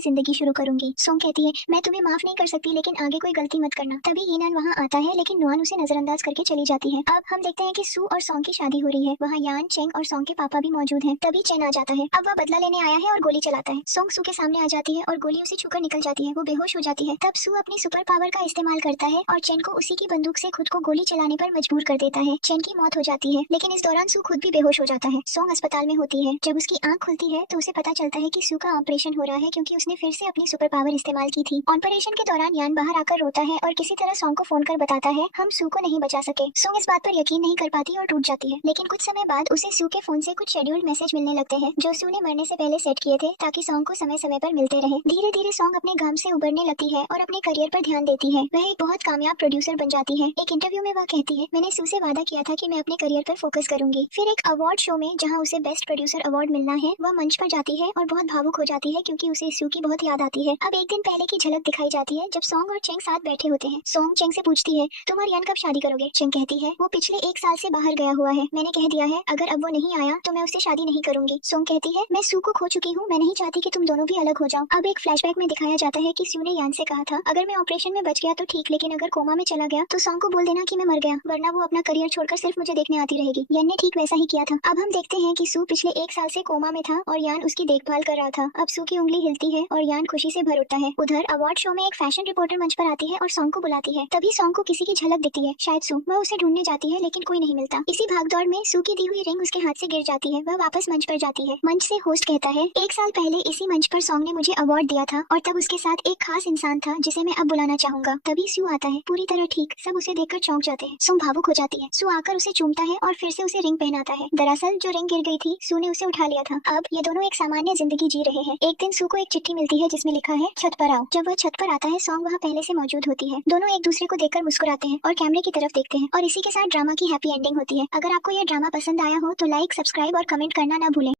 जिंदगी शुरू करूंगी। सोंग कहती है, मैं तुम्हें माफ नहीं कर सकती, लेकिन आगे कोई गलती मत करना। तभी हीनान वहाँ आता है, लेकिन नुआन उसे नजरअंदाज करके चली जाती है। अब हम देखते हैं कि सू और सोंग की शादी हो रही है। वहाँ यान, चेंग और सोंग के पापा भी मौजूद हैं। तभी चेन आ जाता है। अब वह बदला लेने आया है और गोली चलाता है। सोंग सू के सामने आ जाती है और गोली उसे छूकर निकल जाती है। वो बेहोश हो जाती है। तब सू अपनी सुपर पावर का इस्तेमाल करता है और चेन को उसी की बंदूक से खुद को गोली चलाने पर मजबूर कर देता है। चेन की मौत हो जाती है, लेकिन इस दौरान सू खुद भी बेहोश हो जाता है। सोंग अस्पताल में होती है। जब उसकी आंख खुलती है तो उसे पता चलता है कि सू का ऑपरेशन हो रहा है, क्योंकि उसने फिर से अपनी सुपर पावर इस्तेमाल की थी। ऑपरेशन के दौरान यान बाहर आकर रोता है और किसी तरह सोंग को फोन कर बताता है, हम सू को नहीं बचा सके। सोंग इस बात पर यकीन नहीं कर पाती और टूट जाती है। लेकिन कुछ समय बाद उसे सू के फोन से कुछ शेड्यूल्ड मैसेज मिलने लगते हैं, जो सू ने मरने से पहले सेट किए थे, ताकि सोंग को समय समय पर मिलते रहे। धीरे धीरे सोंग अपने गम से उबरने लगती है और अपने करियर पर ध्यान देती है। वह एक बहुत कामयाब प्रोड्यूसर बन जाती है। एक इंटरव्यू में वह कहती है, मैंने सू से वादा किया था कि मैं अपने करियर पर फोकस करूंगी। फिर एक अवार्ड शो में, जहां उसे बेस्ट प्रोड्यूसर अवार्ड मिलना है, वह मंच पर जाती है और बहुत भावुक हो जाती है, क्योंकि उसे सू की बहुत याद आती है। अब एक दिन पहले की झलक दिखाई जाती है, जब सोंग और चेंग साथ बैठे होते हैं। सोंग चेंग से पूछती है, तुम और यान कब शादी करोगे? चेंग कहती है, वो पिछले 1 साल से बाहर गया हुआ है, मैंने कह दिया है अगर अब वो नहीं आया तो मैं उससे शादी नहीं करूंगी। सोंग कहती है, मैं सू को खो चुकी हूँ, मैं नहीं चाहती कि तुम दोनों भी अलग हो जाओ। अब एक फ्लैशबैक में दिखाया जाता है कि सू ने यान से कहा था, अगर मैं ऑपरेशन में बच गया तो ठीक, लेकिन अगर कोमा में चला गया तो सोंग को बोल देना कि मैं मर गया, वरना वो अपना करियर छोड़कर सिर्फ मुझे देखने आती रहेगी। यान ने ठीक वैसा ही किया था। अब हम देखते हैं कि सू पिछले 1 साल से कोमा में था और यान उसकी देखभाल कर रहा था। अब सू की उंगली हिलती है और यान खुशी से भर उठता है। उधर अवार्ड शो में एक फैशन रिपोर्टर मंच पर आती है और सोंग को बुलाती है। तभी सोंग को किसी की झलक दिखती है, शायद सू। वह उसे ढूंढने जाती है, लेकिन कोई नहीं मिलता। इसी भागदौड़ में सू की दी हुई रिंग उसके हाथ से गिर जाती है। वह वापस मंच पर जाती है। मंच से होस्ट कहता है, 1 साल पहले इसी मंच पर सोंग ने मुझे अवार्ड दिया था और तब उसके साथ एक खास इंसान था जिसे मैं अब बुलाना चाहूंगा। तभी सू आता है, पूरी तरह ठीक। सब उसे देखकर चौंक जाते हैं। सोंग भावुक हो जाती है। सू आकर उसे चूमता है और फिर से उसे रिंग पहनाता है। दरअसल जो रिंग गिर गई थी, सू ने उसे उठा लिया था। अब ये दोनों एक सामान्य जिंदगी जी रहे हैं। एक दिन सू को एक चिट्ठी मिलती है जिसमें लिखा है, छत पर आओ। जब वह छत पर आता है, सोंग वहाँ पहले से मौजूद होती है। दोनों एक दूसरे को देखकर मुस्कुराते हैं और कैमरे की तरफ देखते हैं, और इसी के साथ ड्रामा की हैप्पी एंडिंग होती है। अगर आपको ये ड्रामा पसंद आया हो तो लाइक, सब्सक्राइब और कमेंट करना ना भूलें।